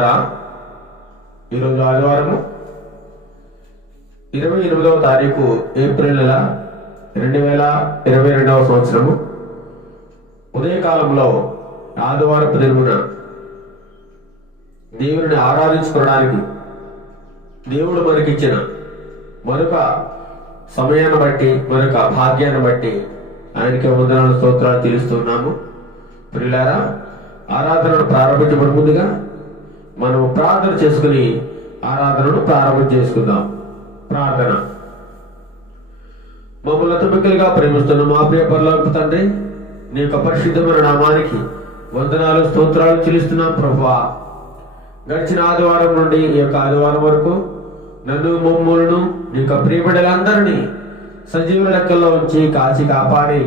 ప్రియులారా, ఈరోజు ఆదివారము 28వ తారీఖు ఏప్రిల్ నెల 2022వ సంవత్సరము ఉదయకాలంలో ఆదివారపు దినమున దేవుని ఆరాధించుకోవడానికి దేవుడు మనకిచ్చిన మరొక సమయాన్ని బట్టి, మరొక భాగ్యాన్ని బట్టి ఆయనకి వందనాలు స్తోత్రాలు తెలుస్తున్నాము. ప్రియులారా, ఆరాధనను ప్రారంభించబడి ముందుగా మనము ప్రార్థన చేసుకుని ఆరాధనను ప్రారంభం చేసుకుందాం. ప్రార్థన. మమ్మల్ని అతమికలుగా ప్రేమిస్తున్న మా ప్రియ పరలోకపు తండ్రి, నీ యొక్క పరిశుద్ధమైన నామానికి వందనాలు స్తోత్రాలు చెల్లిస్తున్నాం ప్రభువా. గడిచిన ఆదివారం నుండి ఈ యొక్క ఆదివారం వరకు నన్ను మమ్మల్ని నీ యొక్క ప్రియబిడ్డలందరినీ సజీవుల లెక్కల్లో ఉంచి కాచి కాపాడి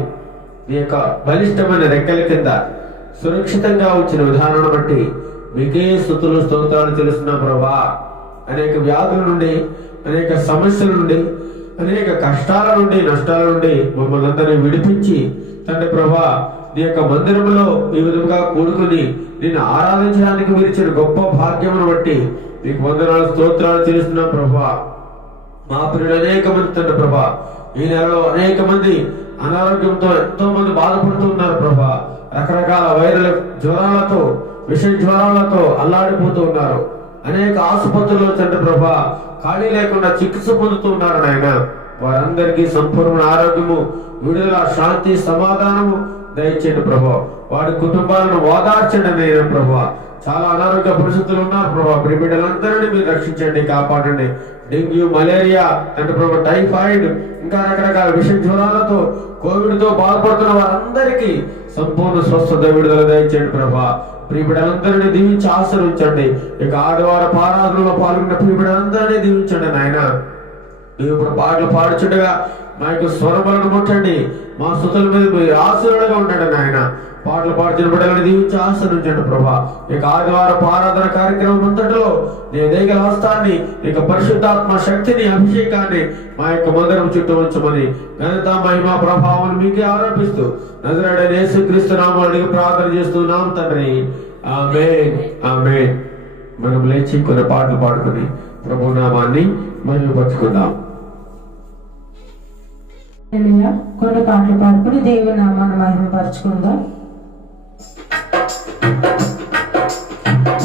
నీ యొక్క బలిష్టమైన రెక్కల కింద సురక్షితంగా ఉంచిన విధానాన్ని బట్టి మీకే స్తుతులు స్తోత్రాలు తెలుస్తున్నాం ప్రభువా. అనేక వ్యాధుల నుండి, అనేక సమస్యల నుండి, అనేక కష్టాల నుండి, నష్టాల నుండి మమ్మల్ని అందరినీ విడిపించి తండ్రి ప్రభువా, నీ యొక్క మందిరంలో ఈ విధంగా కూడుకుని నిన్ను ఆరాధించడానికి విరిచిన గొప్ప భాగ్యమును బట్టి నీకు వందనాలు స్తోత్రాలు తెలుస్తున్నాం ప్రభువా. మా ప్రియులు అనేక మంది తండ్రి ప్రభా, ఈ నెలలో అనేక మంది అనారోగ్యంతో ఎంతో మంది బాధపడుతూ ఉన్నారు ప్రభా. రకరకాల వైరల్ జ్వరాలతో, విష జ్వరాలతో అల్లాడిపోతూ ఉన్నారు. అనేక ఆసుపత్రుల్లో తండ్రి ప్రభా ఖాళీ లేకుండా చికిత్స పొందుతూ ఉన్నారు నాయన. వారందరికీ సంపూర్ణ ఆరోగ్యము, విడుదల, శాంతి, సమాధానము దయచేయండి ప్రభా. వారి కుటుంబాలను ఓదార్చండి నేను ప్రభా. చాలా అనారోగ్య పరిస్థితులు ఉన్నారు ప్రభా. బిడ్డలందరినీ మీరు రక్షించండి, కాపాడండి. డెంగ్యూ, మలేరియా తండ్రి ప్రభా, టైఫాయిడ్, ఇంకా రకరకాల విష జ్వరాలతో, కోవిడ్ తో బాధపడుతున్న వారందరికీ సంపూర్ణ స్వస్థత, విడుదల దయచేయండి ప్రభా. ప్రియబిడ్డలందరినీ దీవించి ఆశీర్వించండి. ఇక ఆదివార ఆరాధనలో పాల్గొన్న ప్రియబిడ్డలందరినీ దీవించండి నాయన. మేము ఇప్పుడు పాటలు పాడుచుండగా మా యొక్క స్వరములను ముట్టండి. మా స్తుతుల మీద మీరు ఆశీర్వాదంగా ఉండండి నాయన. పాటలు పాడుతున్న బిడ్డలను దీవించి ఆశీర్వించండి ప్రభా. ఇక ఆదివార ఆరాధన కార్యక్రమం అంతటిలో నీ దైగల హస్తాన్ని, ఇక పరిశుద్ధాత్మ శక్తిని, అభిషేకాన్ని మా యొక్క మందిరం చుట్టూ ఉంచమని ఘనత, మహిమ, ప్రభావం మీకే ఆరోపిస్తూ నజరేయుడైన యేసుక్రీస్తు నామములో ప్రార్థన చేస్తున్నాం తండ్రి. ఆమేన్, ఆమేన్. మనం లేచి కొన్ని పాటలు పాడుకుని ప్రభు నామాన్ని మహిమపరచుకుందాం. కొన్ని పాటలు పాడుకుని దేవుని నామాన్ని మహిమపరచుకుందాం.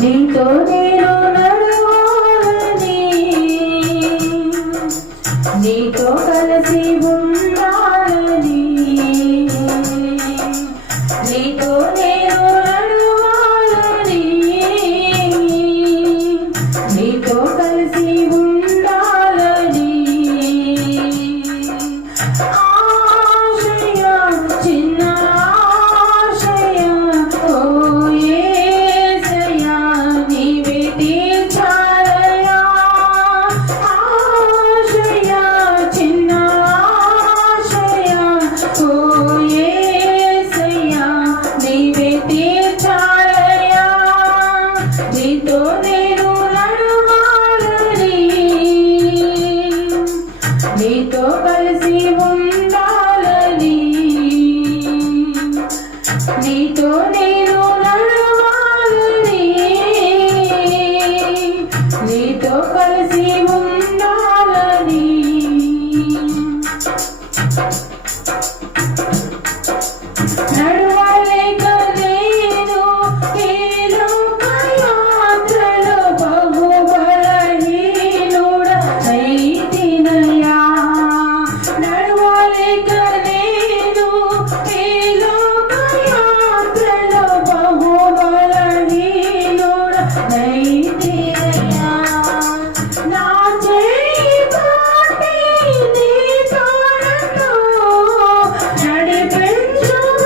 నీతో నేను నడవాలని, నీతో కలిసి ఉండాలని, నీతో నేను నడవాలని, నీతో కలిసి ఉండాలని, ఆశయ చిన్న ఆశయ ఓ యేసయ్యా నీవే తీర్చాలయ్యా, ఆశయ చిన్న ఆశయ ఓ యేసయ్యా నీవే తీర్చాలయ్యా, నీతో నేను నడవాలని, నీతో కలిసి ఉండాలని, నీతో నేను నడవాలని, నీతో కలిసి ఉండాలని. నడవలేక నేను ఈ లోకయాత్రలో బహు బలహీనుడనైతినయ్యా, నడవలేక నేను ఈ లోకయాత్రలో బహు బలహీనుడనైతినయ్యా, నా చేయి పట్టి నీ తోడను నడిపించుమయ్యా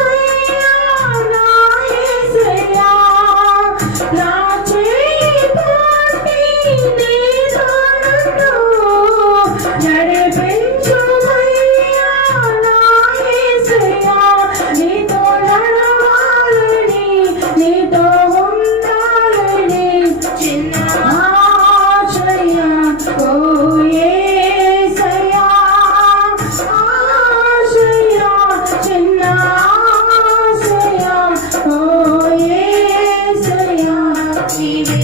నా యేసయ్యా, నా చేయి పట్టి నీ తోడను నడిపించుమయ్యా నా యేసయ్యా, నీతో నడవాలని, నీతో ఉండాలని, చిన్న ఆశయ ఓ యేసయ్యా, ఆశయ చిన్న ఆశయ ఓ యేసయ్యా నీవే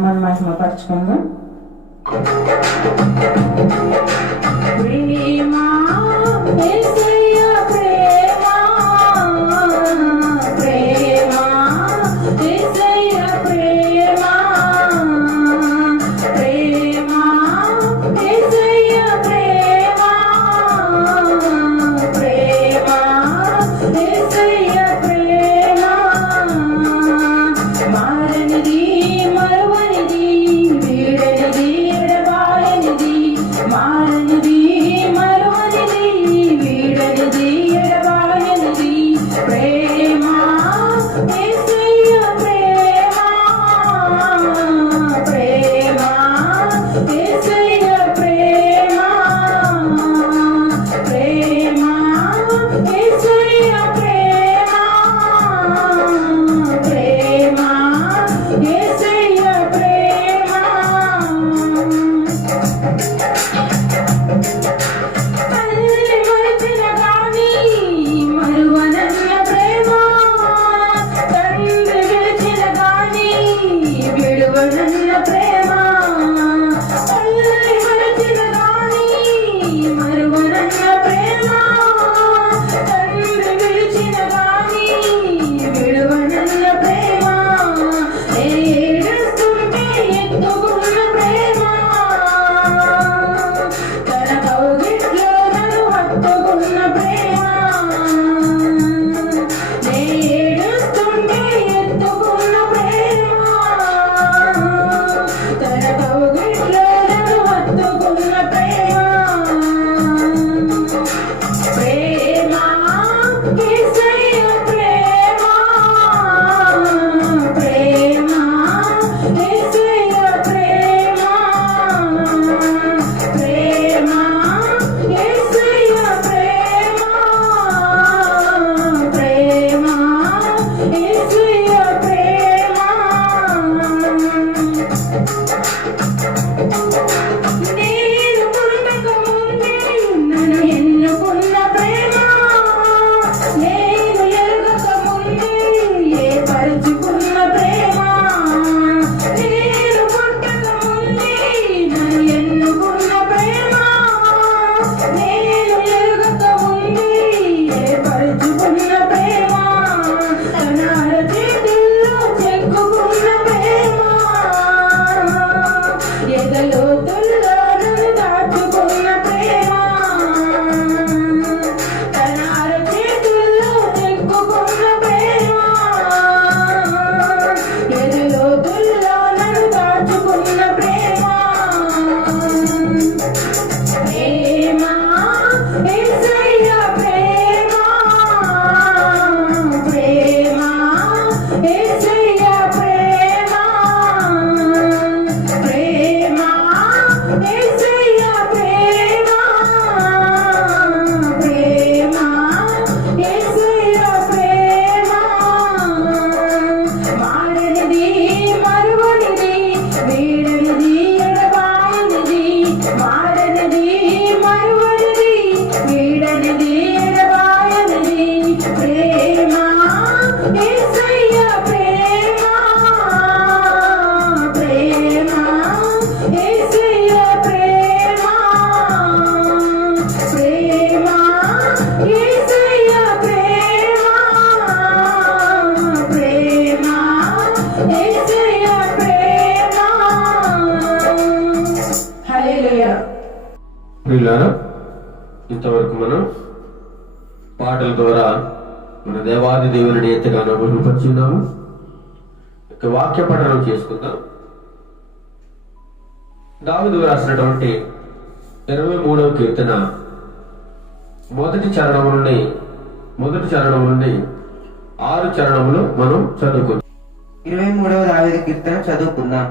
నామాన్ని మహిమపరచుకుందాం. ప్రేమ యేసయ్య ప్రేమ, ప్రేమ యేసయ్య ప్రేమ, ప్రేమ యేసయ్య ప్రేమ, ప్రేమ యేసయ్య ప్రేమ. మారనిది మరువనిది వీడనిది ఎడబాయనిది, మారనిది మరువనిది వీడనిది ఎడబాయనిది, ప్రేమ యేసయ్య ప్రేమ, ప్రేమ యేసయ్య ప్రేమ, ప్రేమ యేసయ్య ప్రేమ, ప్రేమ యేసయ్య ప్రేమ. తల్లి మరిచిన గాని మరువనన్న ప్రేమ, తండ్రి గెలిచిన గాని విడువనన్న ప్రేమ, తల్లి మరిచిన గాని మరువనన్న ప్రేమ, తండ్రి గెలిచిన గాని విడువనన్న ప్రేమ, ఏడుస్తుంటే ఎత్తుకున్న ప్రేమ, తన కౌగిట్లో నన్ను హత్తుకున్న ప్రేమ, ఏడుస్తుంటే ఎత్తుకున్న ప్రేమ, తన కౌగిట్లో నన్ను హత్తుకున్న ప్రేమ, ప్రేమ యేసయ్య ప్రేమ, ప్రేమ యేసయ్య ప్రేమ, ప్రేమ యేసయ్య ప్రేమ, ప్రేమ యేసయ్య ప్రేమ. నేను పుట్టక ముందే నన్ను ఎన్నుకున్న ప్రేమ, నేను ఎరుగక ముందే ఏర్పరచుకున్న ప్రేమ, నేను పుట్టక ముందే నన్ను ఎన్నుకున్న ప్రేమ, నేను ఎరుగక ముందే ఏర్పరచుకున్న ప్రేమ, తన అరచేతుల్లో చెక్కుకున్న ప్రేమ, ఎదలోతుల్లో నన్ను దాచుకున్న ప్రేమ, తన అరచేతుల్లో చెక్కుకున్న ప్రేమ, ఎదలోతుల్లో నన్ను దాచుకున్న ప్రేమ, ప్రేమ యేసయ్య ప్రేమ, ప్రేమ యేసయ్య ప్రేమ, ప్రేమ యేసయ్య ప్రేమ, ప్రేమ యేసయ్య ప్రేమ. మారనిది మరువనిది వీడనిది ఎడబాయనిది, మారనిది మరువనిది వీడనిది ఎడబాయనిది, ప్రేమ యేసయ్య ప్రేమ, ప్రేమ యేసయ్య ప్రేమ, ప్రేమ యేసయ్య ప్రేమ, ప్రేమ యేసయ్య ప్రేమ. హల్లెలూయా. ప్రియులారా, ఇంతవరకు మనం పాటల ద్వారా మన దేవాది దేవుని ఎంతగానో మహిమపరిచున్నాము. ఇక వాక్య పఠనం చేసుకుందాం. దావీదు రాసినటువంటి 23వ కీర్తన మొదటి చరణం నుండి 6 చరణములు మనం చదువుకుందాం. 23వ దావీదు కీర్తన చదువుకుందాం.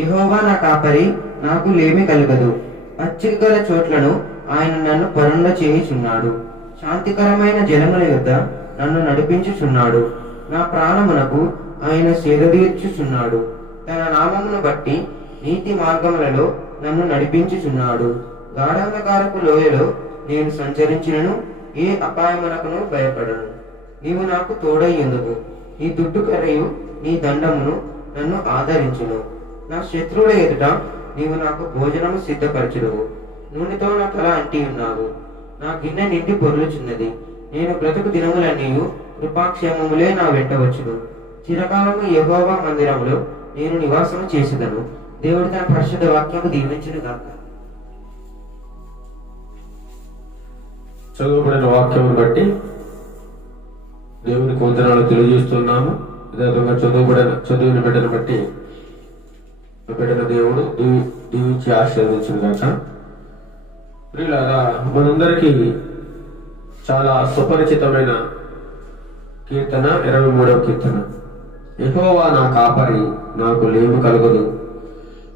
యెహోవా నా కాపరి, నాకు లేమి కలుగదు. పచ్చిక గల చోట్లను ఆయన నన్ను పరుండ చేయుచున్నాడు. శాంతికరమైన జలముల యొద్ద నన్ను నడిపించుచున్నాడు. నా ప్రాణమునకు ఆయన సేదదీర్చుచున్నాడు. తన నామమును బట్టి నీతి మార్గములలో నన్ను నడిపించుచున్నాడు. గాఢాంధకారపు లోయలో నేను సంచరించినను ఏ అపాయమునకును భయపడను. నీవు నాకు తోడై ఎందుకు. నీ దుడ్డు కర్రయు నీ దండమును నన్ను ఆదరించును. నా శత్రువుల ఎదుట నీవు నాకు భోజనము సిద్ధపరచుదువు. నూనెతో నా తల అంటి ఉన్నావు. నా గిన్నె నిండి పొర్లుచున్నది. నేను బ్రతుకు దినములన్నీయు కృపాక్షేమములే నా వెంట వచ్చును. చిరకాలము యెహోవా మందిరములో నేను నివాసము చేసేదను. దేవుడు తన పరిశుద్ధ వాక్యము దీవించును గాక. చదువుబడిన వాక్యమును బట్టి దేవునికి వందనాలు తెలియజేస్తున్నాము. విధంగా చదువుని బిడ్డను బట్టి బిడ్డను దేవుడు దీవించి ఆశీర్వదించిన గాక. ప్రియులారా, మనందరికీ చాలా సుపరిచితమైన కీర్తన 23వ కీర్తన. యెహోవా నా కాపరి, నాకు లేమి కలుగదు.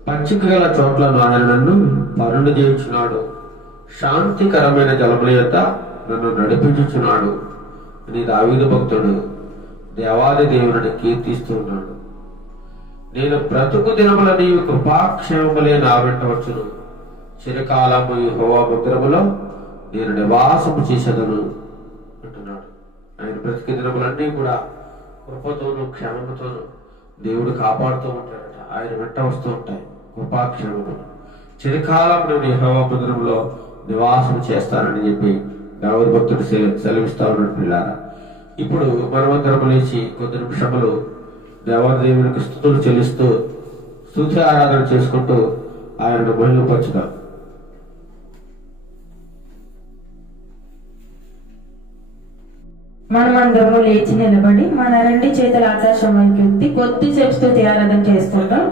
పచ్చిక గల చోట్లను ఆయన నన్ను పరుండు చేయించున్నాడు. శాంతికరమైన జలముల యొద్ద నన్ను నడిపించుచున్నాడు అని దావీదు భక్తుడు దేవాది దేవుని కీర్తిస్తున్నాడు. నేను బ్రతుకు దినముల నీవు కృపాక్షేమములే నా వెంట వచ్చును. చిరకాలము యెహోవా మందిరములో నేను నివాసము చేసేదను అంటున్నాడు. ఆయన బ్రతికి దినములన్నీ కూడా కృపతోనూ క్షేమముతోనూ దేవుడు కాపాడుతూ ఉంటాడట. ఆయన వెంట వస్తూ ఉంటాయి కృపాక్షేమములు. చిరకాలం నేను యెహోవా మందిరములో నివాసం చేస్తానని చెప్పి దావీదు భక్తుడు సెలవిస్తా ఉన్నాడు. పిల్లారా, ఇప్పుడు మనమందరం లేచి కొద్ది నిమిషములు దేవాదేవునికి స్తుతులు చెల్లిస్తూ స్తుతి ఆరాధన చేసుకుంటూ ఆయనను మహిమపరచుదాం. మనమందరము లేచి నిలబడి మన రెండు చేతుల ఆకాశం వైపు ఎత్తి కొద్దిసేపు స్తుతి ఆరాధన చేసుకుంటాం.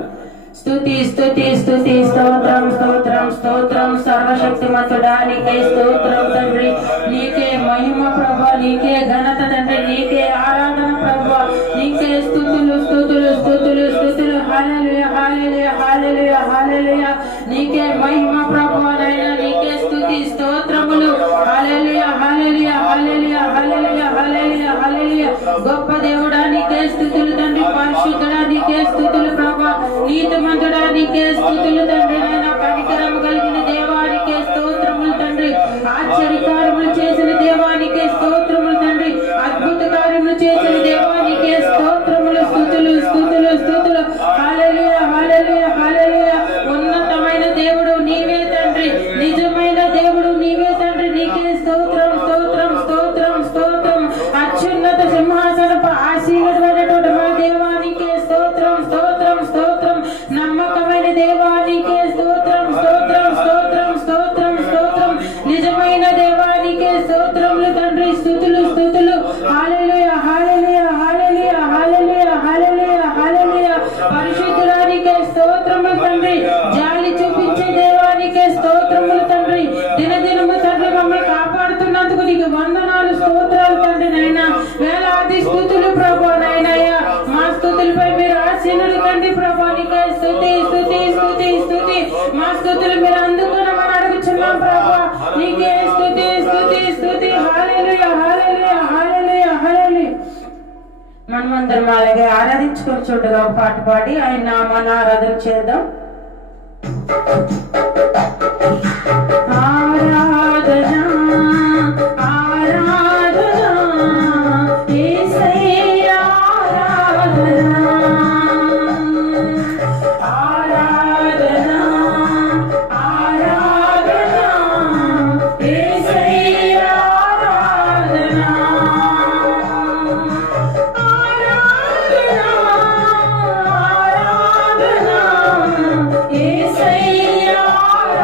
స్తుతి స్తుతి స్తుతి స్తోత్రం స్తోత్రం స్తోత్రం సర్వశక్తిమంతుడా నీకే స్తోత్రం తండ్రి. నీకే మహిమ ప్రభా, నీకే ఘనత తండ్రి, నీకే ఆరాధన ప్రభా, నీకే స్తుతులు స్తుతులు స్తుతులు స్తుతులు. హల్లెలూయా హల్లెలూయా హల్లెలూయా హల్లెలూయా. నీకే మహిమ ప్రభా నైనా, నీకే స్తుతి స్తోత్రములు. హల్లెలూయా హల్లెలూయా హల్లెలూయా హల్లెలూయా హల్లెలూయా హల్లెలూయా. గొప్ప దేవుడా నీకే స్తుతులు తండ్రి. పరిశుద్ధుడా నీకే స్తుతులు ప్రభా. నీతిమంతుడా నీకే స్తుతులు తండ్రి. నాయన కనికరము కలిగిన దేవానికే స్తోత్రములు తండ్రి. ఆశ్చర్యకార్యములు చేసిన దేవానికే స్తోత్రములు తండ్రి. అద్భుత కార్యములు చేసిన దేవానికే స్తోత్రములు. స్తుతులు స్తుతులు స్తుతులు. హల్లెలూయా హల్లెలూయా హల్లెలూయా. ఉన్నతమైన దేవుడు నీవే తండ్రి, నిజమైన దేవుడు నీవే తండ్రి. నీకే స్తోత్రం స్తోత్రం స్తోత్రం స్తోత్రం. అత్యున్నత సింహాసనపు ఆశీర్వాదమైనటువంటి మా దేవానికే స్తోత్రం స్తోత్రం స్తోత్రం. నమ్మకమైన దేవానికే స్తోత్రం స్తోత్రం స్తోత్రం స్తోత్రం స్తోత్రం. నిజమైన దేవానికే స్తోత్రములు తండ్రి. స్తుతులు స్తుతులు. హల్లెలూయా హల్లెలూయా హల్లెలూయా హల్లెలూయా హల్లెలూయా హల్లెలూయా. పరిశుద్ధురానికే స్తోత్రములు తండ్రి. జాలి చూపించే దేవానికే స్తోత్రములు తండ్రి. దినదినము తండ్రి మమ్మల్ని కాపాడుతున్నందుకు నీకు వందనాలు స్తోత్రాలు తండ్రి. నైనా వేలాది స్తుతులు ప్రభా. నైనయ్యా మా స్తుతులపై మీరు ఆశీనులు కండి ప్రభా. నీకే స్తుతి స్తుతి స్తుతి స్తుతి. మా స్తుతులు మీరు అందుకున్నామని అడుగుచున్నాం ప్రభా. నీకే స్తుతి స్తుతి స్తుతి. హల్లెలూయా హల్లెలూయా హల్లెలూయా హల్లెలూయా. మనమందరం అలాగే ఆరాధించుకొని చూడగా పాట పాడి ఆయన నామాన్ని ఆరాధన చేద్దాం. ఆరాధన ఆరాధన యేసయ్యా ఆరాధన ఆరాధన ఆరాధన యేసయ్యా ఆరాధన ఆరాధన యేసయ్యా ఆరాధన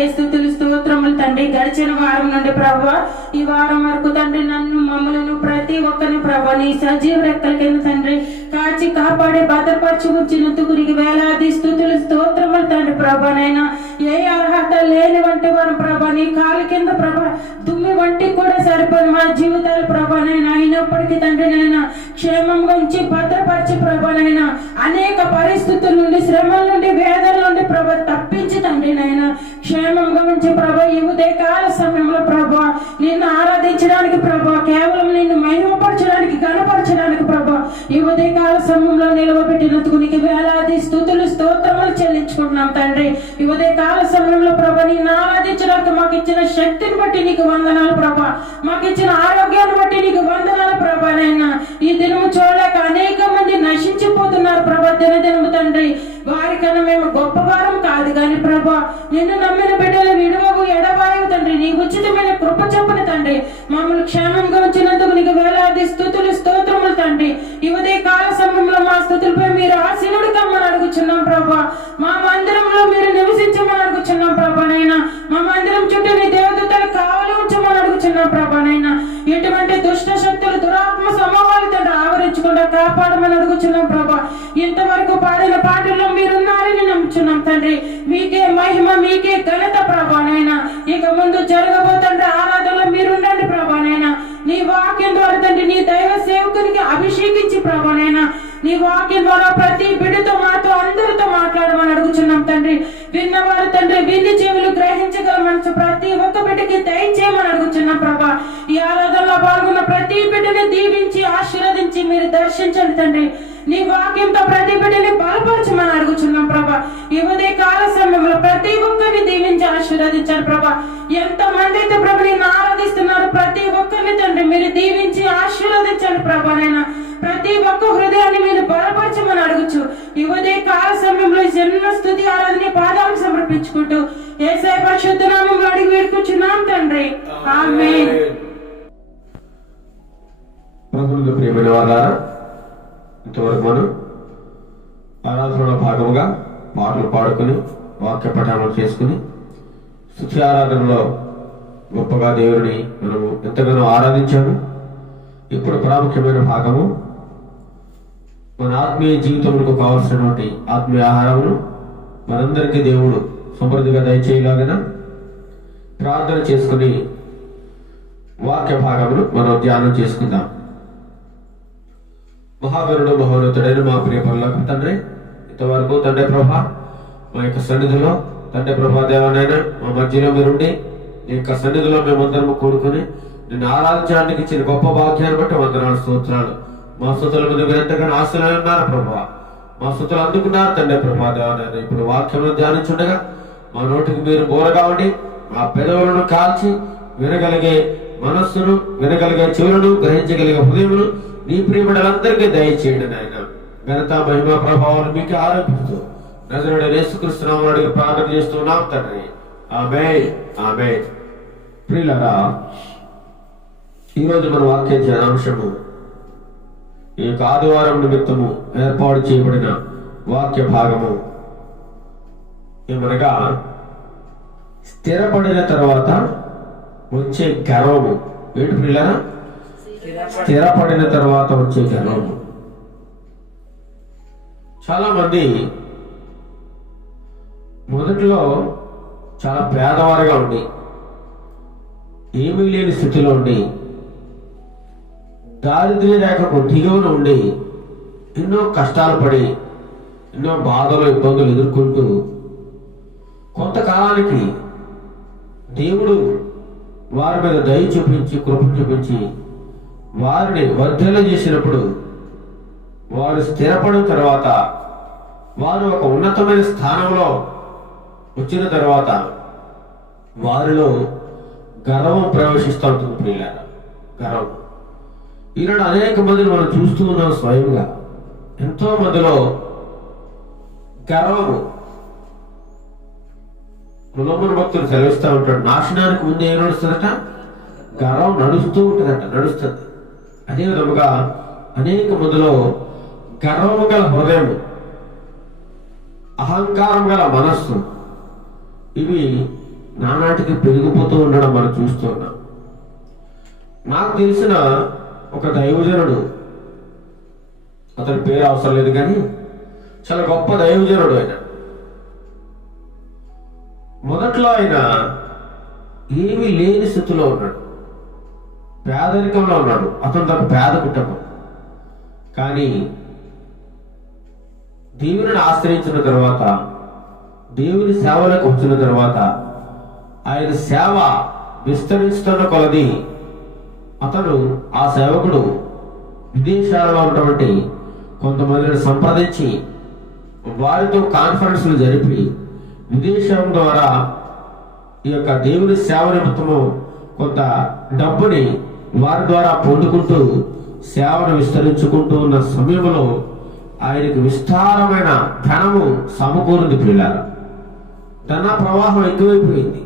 నీకే స్తుతులు స్తోత్రములు తండ్రి. గడిచిన వారం నుండి ప్రభా ఈ వారం వరకు తండ్రి నన్ను మమ్మలను ప్రతి ఒక్కరిని ప్రభా నీ సజీవ రెక్కల కింద తండ్రి కాచి కాపాడి భద్రపరిచి ఉంచినందుకు నీకు వేలాది స్తుతులు స్తోత్రములు తండ్రి. ప్రభానైనా ఏ అర్హత లేని వంటి వారు ప్రభా నీ కాలు కింద ప్రభా దుమ్మి వంటి కూడా సరిపోయి మా జీవితాలు ప్రభానైనా అయినప్పటికీ తండ్రి నైనా క్షేమంగా ఉంచి భద్రపరిచి ప్రభానైనా అనేక పరిస్థితుల నుండి శ్రమల నుండి వేదన నుండి ప్రభా తప్పించి తండ్రి నైనా క్షేమంగా ఉంచి ప్రభా ఈ ఉదయకాల సమయంలో ప్రభా నిన్ను ఆరాధించడానికి ప్రభా కేవలం నిన్ను మహిమపరచడానికి గణపరచడానికి ప్రభా ఈ ఉదయకాల సమయంలో నిలవబెట్టినందుకు నీకు వేలాది స్తుతులు స్తోత్రములు చెల్లించుకుంటున్నాం తండ్రి. ఈ ఉదయకాల సమయంలో ప్రభా నిన్ను ఆరాధించడానికి మాకు ఇచ్చిన శక్తిని బట్టి నీకు వందనాలు ప్రభా, మాకు ఇచ్చిన ఆరోగ్యాన్ని బట్టి నీకు వందనాలు ప్రభా. నైనా ఈ దినము చూడలేక అనేక మంది నశించిపోతున్నారు ప్రభా దినదినము తండ్రి. వారికన్నా మేము గొప్పవారం కాదు కానీ ప్రభా నిన్ను నమ్మిన బిడ్డలు విడువవు ఎడబాయవు తండ్రి. నీ ఉచితమైన కృప చొప్పున తండ్రి మమ్మల్ని క్షేమంగా ఉంచినందుకు నీకు వేలాది స్తుతులు స్తోత్రములు తండ్రి. ఈ ఉదయ కాల సమయంలో మా స్తుతులపై మీరు ఆశీనుడు కమ్మని అడుగుచున్నాం ప్రభా. మా మందిరంలో మీరు నివసించమని అడుగుచున్నాం ప్రభానైనా. మా మందిరం చుట్టూ నీ దేవదూతలు కావలి ఉంచమని అడుగుచున్నాం ప్రభానైనా. ఎటువంటి దుష్ట శక్తులు దురాత్మ సమూహాలు తండ్రి ఆవరించకుండా కాపాడమని అడుగుచున్నాం ప్రభా. ఇంతవరకు పాడిన పాటల్లో మీరున్నారని నమ్ముచున్నాం తండ్రి. మీకే మహిమ మీకే ఘనత ప్రభానైనా. ఇక ముందు జరగబోతండ్రి ఆరాధనలో మీరుండండి ప్రభానైనా. నీ వాక్యం ద్వారా తండ్రి నీ దైవ సేవకునికి అభిషేకించి ప్రభానైనా నీ వాక్యం ద్వారా ప్రతి బిడ్డతో మాతో అందరితో మాట్లాడమని అడుగుచున్నాం తండ్రి. విన్నవారు తండ్రి విన్ని చెవులు గ్రహించగల మనసు ప్రతి ఒక్క బిడ్డకి దయచేయమని అడుగుచున్నాం ప్రభా. ఈ ఆరాధనలో పాల్గొన్న ప్రతి బిడ్డని దీవించి ఆశీర్వదించి మీరు దర్శించండి తండ్రి. నీ వాక్యంతో ప్రతి బిడ్డని బలపరచమని అడుగుచున్నాం ప్రభా. ఈ ఉదయ కాల సమయంలో ప్రతి ఒక్కరిని దీవించి ఆశీర్వదించాలి ప్రభా. ఎంత మంది అయితే ప్రభు నిన్ను ఆరాధిస్తున్నారు ప్రతి ఒక్కరిని తండ్రి మీరు దీవించి ఆశీర్వదించండి ప్రభానైనా. ప్రతి ఒక్క హృదయాన్ని మీరు బలపరచమని అడుగుచు ఈ ఉదయ కాల సమయంలో జన్మ స్తుతి ఆరాధన పాదాలు సమర్పించుకుంటూ యేసయ్య పరిశుద్ధ నామములో అడిగి వేడుకుంటున్నాం తండ్రి. ఆమేన్. ప్రభువుకు ప్రియమైన వారా, ఇంతవరకు మనం ఆరాధనలో భాగముగా పాటలు పాడుకుని వాక్య పఠనం చేసుకుని స్తుతి ఆరాధనలో గొప్పగా దేవుడిని మనము ఎంతగానో ఆరాధించాము. ఇప్పుడు ప్రాముఖ్యమైన భాగము మన ఆత్మీయ జీవితములకు కావలసినటువంటి ఆత్మీయ ఆహారమును మనందరికీ దేవుడు సమృద్ధిగా దయచేయలాగిన ప్రార్థన చేసుకుని వాక్య భాగమును మనం ధ్యానం చేసుకుందాం. మహాగరుడు మహోన్నతుడైన మా ప్రియ పరలోకపు తండ్రి, ఇంతవరకు తండ్రి ప్రభా మా యొక్క సన్నిధిలో తండ్రి ప్రభా దేవనైనా మా మధ్యలో మీరుండి నీ యొక్క సన్నిధిలో మేమందరము కూడుకుని నిన్ను ఆరాధించడానికి ఇచ్చిన గొప్ప భాగ్యాన్ని బట్టి వందనాలు స్తోత్రాలు. మా స్తుతుల మీద మీరు ఎంతగానో ఆశలై ఉన్నారు ప్రభా. మా స్తుతులు అందుకున్నారు తండ్రి ప్రభా దేవనైనా. ఇప్పుడు వాక్యంలో ధ్యానించుండగా మా నోటికి మీరు బోరగా ఉండి మా పెదవులను కాల్చి వినగలిగే మనస్సును వినగలిగే చెవులను గ్రహించగలిగే హృదయమును నీ ప్రియబిడ్డలందరికీ దయచేయండి నాయన. ఘనత మహిమ ప్రభావాలు మీకు ఆరోపిస్తూ నజరేయుడైన యేసుక్రీస్తు నామములో అడిగి ప్రార్థన చేస్తున్నాం తండ్రి. ఆమేన్. ఆమేన్. ప్రియులారా, ఈరోజు మన వాక్య ధ్యానాంశము ఈ యొక్క ఆదివారం నిమిత్తము ఏర్పాటు చేయబడిన వాక్య భాగము ఏమనగా స్థిరపడిన తర్వాత వచ్చే గర్వము. ఏంటి ప్రియులారా? స్థిరపడిన తర్వాత వచ్చే గర్వము. చాలా మంది మొదట్లో చాలా పేదవారిగా ఉండి ఏమీ లేని స్థితిలో ఉండి దారిద్ర్య రేఖకు దిగువన ఉండి ఎన్నో కష్టాలు పడి ఎన్నో బాధలు ఇబ్బందులు ఎదుర్కొంటూ కొంతకాలానికి దేవుడు వారి మీద దయ చూపించి కృప చూపించి వారిని వర్ధల చేసినప్పుడు వారు స్థిరపడిన తర్వాత వారు ఒక ఉన్నతమైన స్థానంలో వచ్చిన తర్వాత వారిలో గర్వం ప్రవేశిస్తూ ఉంటుంది. ప్రియులారా, గర్వం. ఈనాడు అనేక మందిని మనం చూస్తూ ఉన్నాం. స్వయంగా ఎంతో మందిలో గర్వము. కులమున భక్తులు సెలవిస్తూ ఉంటాడు, నాశనానికి ముందు ఏం నడుస్తుందట? గర్వం నడుస్తూ ఉంటుందట, నడుస్తుంది. అదే విధముగా అనేక మందిలో గర్వము గల హృదయము, అహంకారం గల మనస్సు, ఇవి నానాటికి పెరిగిపోతూ ఉండడం మనం చూస్తున్నాం. నాకు తెలిసిన ఒక దైవజనుడు, అతని పేరు అవసరం లేదు కానీ చాలా గొప్ప దైవజనుడు ఆయన. మొదట్లో ఆయన ఏమీ లేని స్థితిలో ఉన్నాడు, పేదరికంలో ఉన్నాడు. అతను తన పేద కుటుంబం. కానీ దేవుని ఆశ్రయించిన తర్వాత, దేవుని సేవలకు వచ్చిన తర్వాత ఆయన సేవ విస్తరిస్తున్న కొలది అతను, ఆ సేవకుడు విదేశాలలో ఉన్నటువంటి కొంతమందిని సంప్రదించి వారితో కాన్ఫరెన్స్లు జరిపి విదేశం ద్వారా ఈ యొక్క దేవుని సేవ నిమిత్తము కొంత డబ్బుని వారి ద్వారా పొందుకుంటూ సేవను విస్తరించుకుంటూ ఉన్న సమయంలో ఆయనకు విస్తారమైన ధనము సమకూరింది. పిల్లారా, ధన ప్రవాహం ఎక్కువైపోయింది.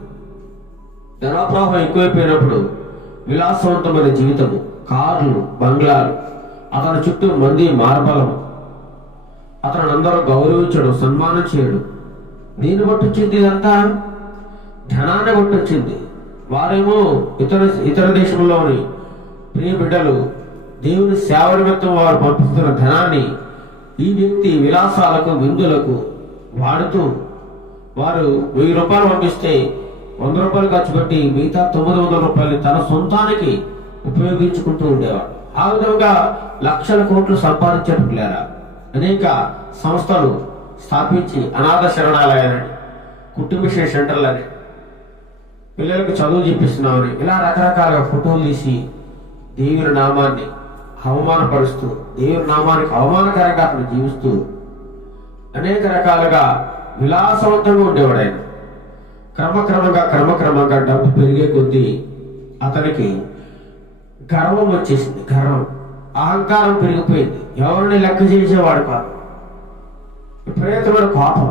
ధన ప్రవాహం ఎక్కువైపోయినప్పుడు విలాసవంతమైన జీవితము, కార్లు, బంగ్లాలు, అతని చుట్టూ మంది మార్బలం, అతను అందరూ గౌరవించడం, సన్మానం చేయడం. దీన్ని బట్టి వచ్చింది ఇదంతా, ధనాన్ని బట్టి వచ్చింది. వారేమో ఇతర దేశంలోని ప్రియ బిడ్డలు దేవుని సేవ నిమిత్తం వారు పంపిస్తున్న ధనాన్ని ఈ వ్యక్తి విలాసాలకు, విందులకు వాడుతూ, వారు 1000 రూపాయలు పంపిస్తే 100 రూపాయలు ఖర్చు పెట్టి మిగతా 900 రూపాయలు తన సొంతానికి ఉపయోగించుకుంటూ ఉండేవాడు. ఆ విధంగా లక్షల కోట్లు సంపాదించట్లేరా. అనేక సంస్థలు స్థాపించి అనాథ శరణాలయాలని, కుటుంబశ్రీ సెంటర్లని, పిల్లలకు చదువు చెప్పిస్తున్నామని ఇలా రకరకాలుగా ఫోటోలు తీసి దేవుని నామాన్ని అవమానపరుస్తూ, దేవుని నామానికి అవమానకరంగా అతను జీవిస్తూ అనేక రకాలుగా విలాసవంతంగా ఉండేవాడు ఆయన. క్రమక్రమంగా డబ్బు పెరిగే కొద్దీ అతనికి గర్వం వచ్చేసింది. గర్వం, అహంకారం పెరిగిపోయింది. ఎవరిని లెక్క చేసేవాడు కాదు. విపరీతమైన కోపం.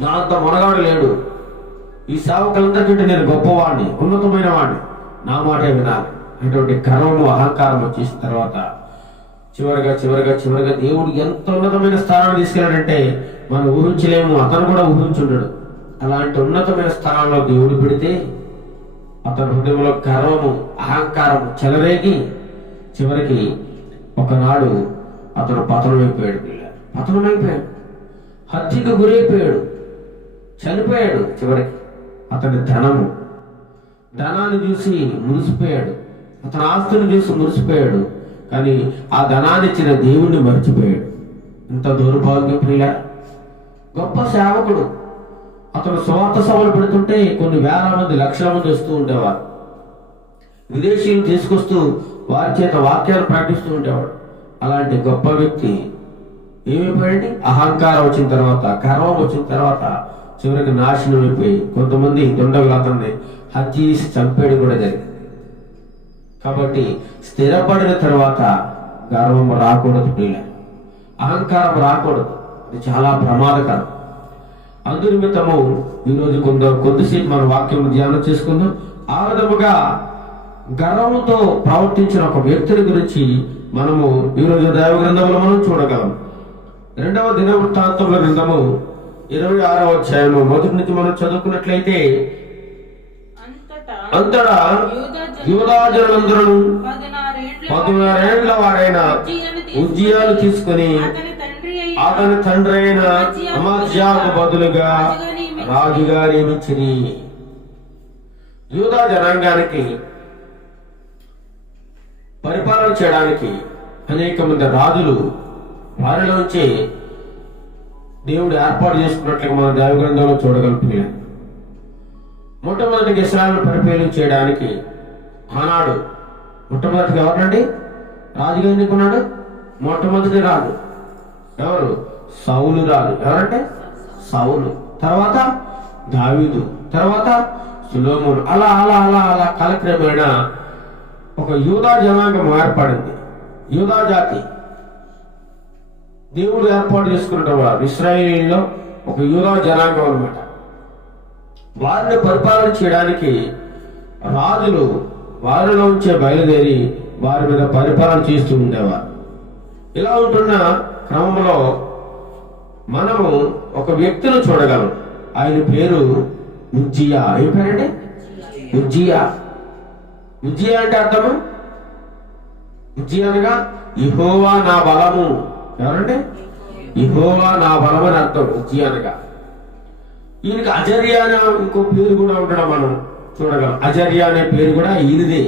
నా అంత మొనగాడు లేడు, ఈ సేవకులందరికంటే నేను గొప్పవాడిని, ఉన్నతమైన వాడిని, నా మాటే వినాలి అటువంటి గర్వము, అహంకారం వచ్చేసిన తర్వాత చివరిగా దేవుడు ఎంత ఉన్నతమైన స్థానాన్ని తీసుకెళ్ళాడంటే మనం ఊహించలేము. అతను కూడా ఊహించుండడు. అలాంటి ఉన్నతమైన స్థానంలో దేవుడు పెడితే అతని హృదయంలో గర్వము, అహంకారము చెలరేగి చివరికి ఒకనాడు అతను పతనమైపోయాడు. పతనమైపోయాడు, హత్యకు గురైపోయాడు, చనిపోయాడు. చివరికి అతని ధనాన్ని చూసి మురిసిపోయాడు, అతని ఆస్తుని చూసి మురిసిపోయాడు. కానీ ఆ ధనాన్ని ఇచ్చిన దేవుణ్ణి మర్చిపోయాడు. ఇంత దౌర్భాగ్యం ప్రియ. గొప్ప సేవకుడు. అతను స్వార్థ సభలు పెడుతుంటే కొన్ని వేల మంది, లక్షల మంది వస్తూ ఉండేవారు. విదేశీయులు తీసుకొస్తూ వారి చేత వాక్యాలు ప్రకటిస్తూ ఉండేవాడు. అలాంటి గొప్ప వ్యక్తి ఏమైపోయాడు? అహంకారం వచ్చిన తర్వాత, గర్వం వచ్చిన తర్వాత చివరికి నాశనం అయిపోయి కొంతమంది దుండగులు అతన్ని హత్య చేసి చంపేయడం కూడా జరిగింది. కాబట్టి స్థిరపడిన తర్వాత గర్వం రాకూడదు ప్రియుల, అహంకారం రాకూడదు. అది చాలా ప్రమాదకరం. అందు నిమిత్తము ఈరోజు కొద్దిసేపు మన వాక్యం ధ్యానం చేసుకుందాం. ఆ విధముగా గర్వంతో ప్రవర్తించిన ఒక వ్యక్తిని గురించి మనము ఈరోజు దైవ గ్రంథంలో మనం చూడగలం. 2వ దినవృత్తాంతముల గ్రంథము 26వ అధ్యాయము మొదటి నుంచి మనం చదువుకున్నట్లయితే, అంతటా యూదా జనులందరూ 16 ఏళ్ల వారైన ఉజ్జియాను తీసుకుని అతని తండ్రి అయిన అమజ్యాకు బదులుగా రాజుగా నియమించిరి. యూదా జనాంగానికి పరిపాలన చేయడానికి అనేక మంది రాజులు వారిలోంచి దేవుడు ఏర్పాటు చేసుకున్నట్లుగా మన దైవ గ్రంథంలో చూడగలుగుతున్నాం. మొట్టమొదటిగా ఇశ్రాయేలును పరిపాలన చేయడానికి ఆనాడు మొట్టమొదటిగా ఎవరండి రాజుగా ఎన్నుకున్నాడు? మొట్టమొదటి రాజు ఎవరు? సౌలు రాజు. ఎవరంటే సౌలు. తర్వాత దావీదు, తర్వాత సొలొమోను. అలా అలా అలా అలా కాలక్రమేణా ఒక యూదా జనాంగం ఏర్పడింది. యూదా జాతి దేవుడు ఏర్పాటు చేసుకున్నవారు ఇశ్రాయేలీలో ఒక యూదా జనాంగం అన్నమాట. వారిని పరిపాలన చేయడానికి రాజులు వారిలో ఉంచే బయలుదేరి వారి మీద పరిపాలన చేస్తూ ఉండేవారు. ఇలా ఉంటున్న క్రమంలో మనము ఒక వ్యక్తిని చూడగలం. ఆయన పేరు ఉజ్జియా. ఏం పేరండి? ఉజ్జియా. ఉజ్జియా అంటే అర్థము, ఉజ్జియా అనగా యెహోవా నా బలము. ఎవరంటే? యెహోవా నా బలం అని అర్థం ఉజ్జియా అనగా. ఈయనకి అజర్యా అనే ఇంకో పేరు కూడా ఉండడం మనం చూడగలం. అజర్యా అనే పేరు కూడా ఈయనదే.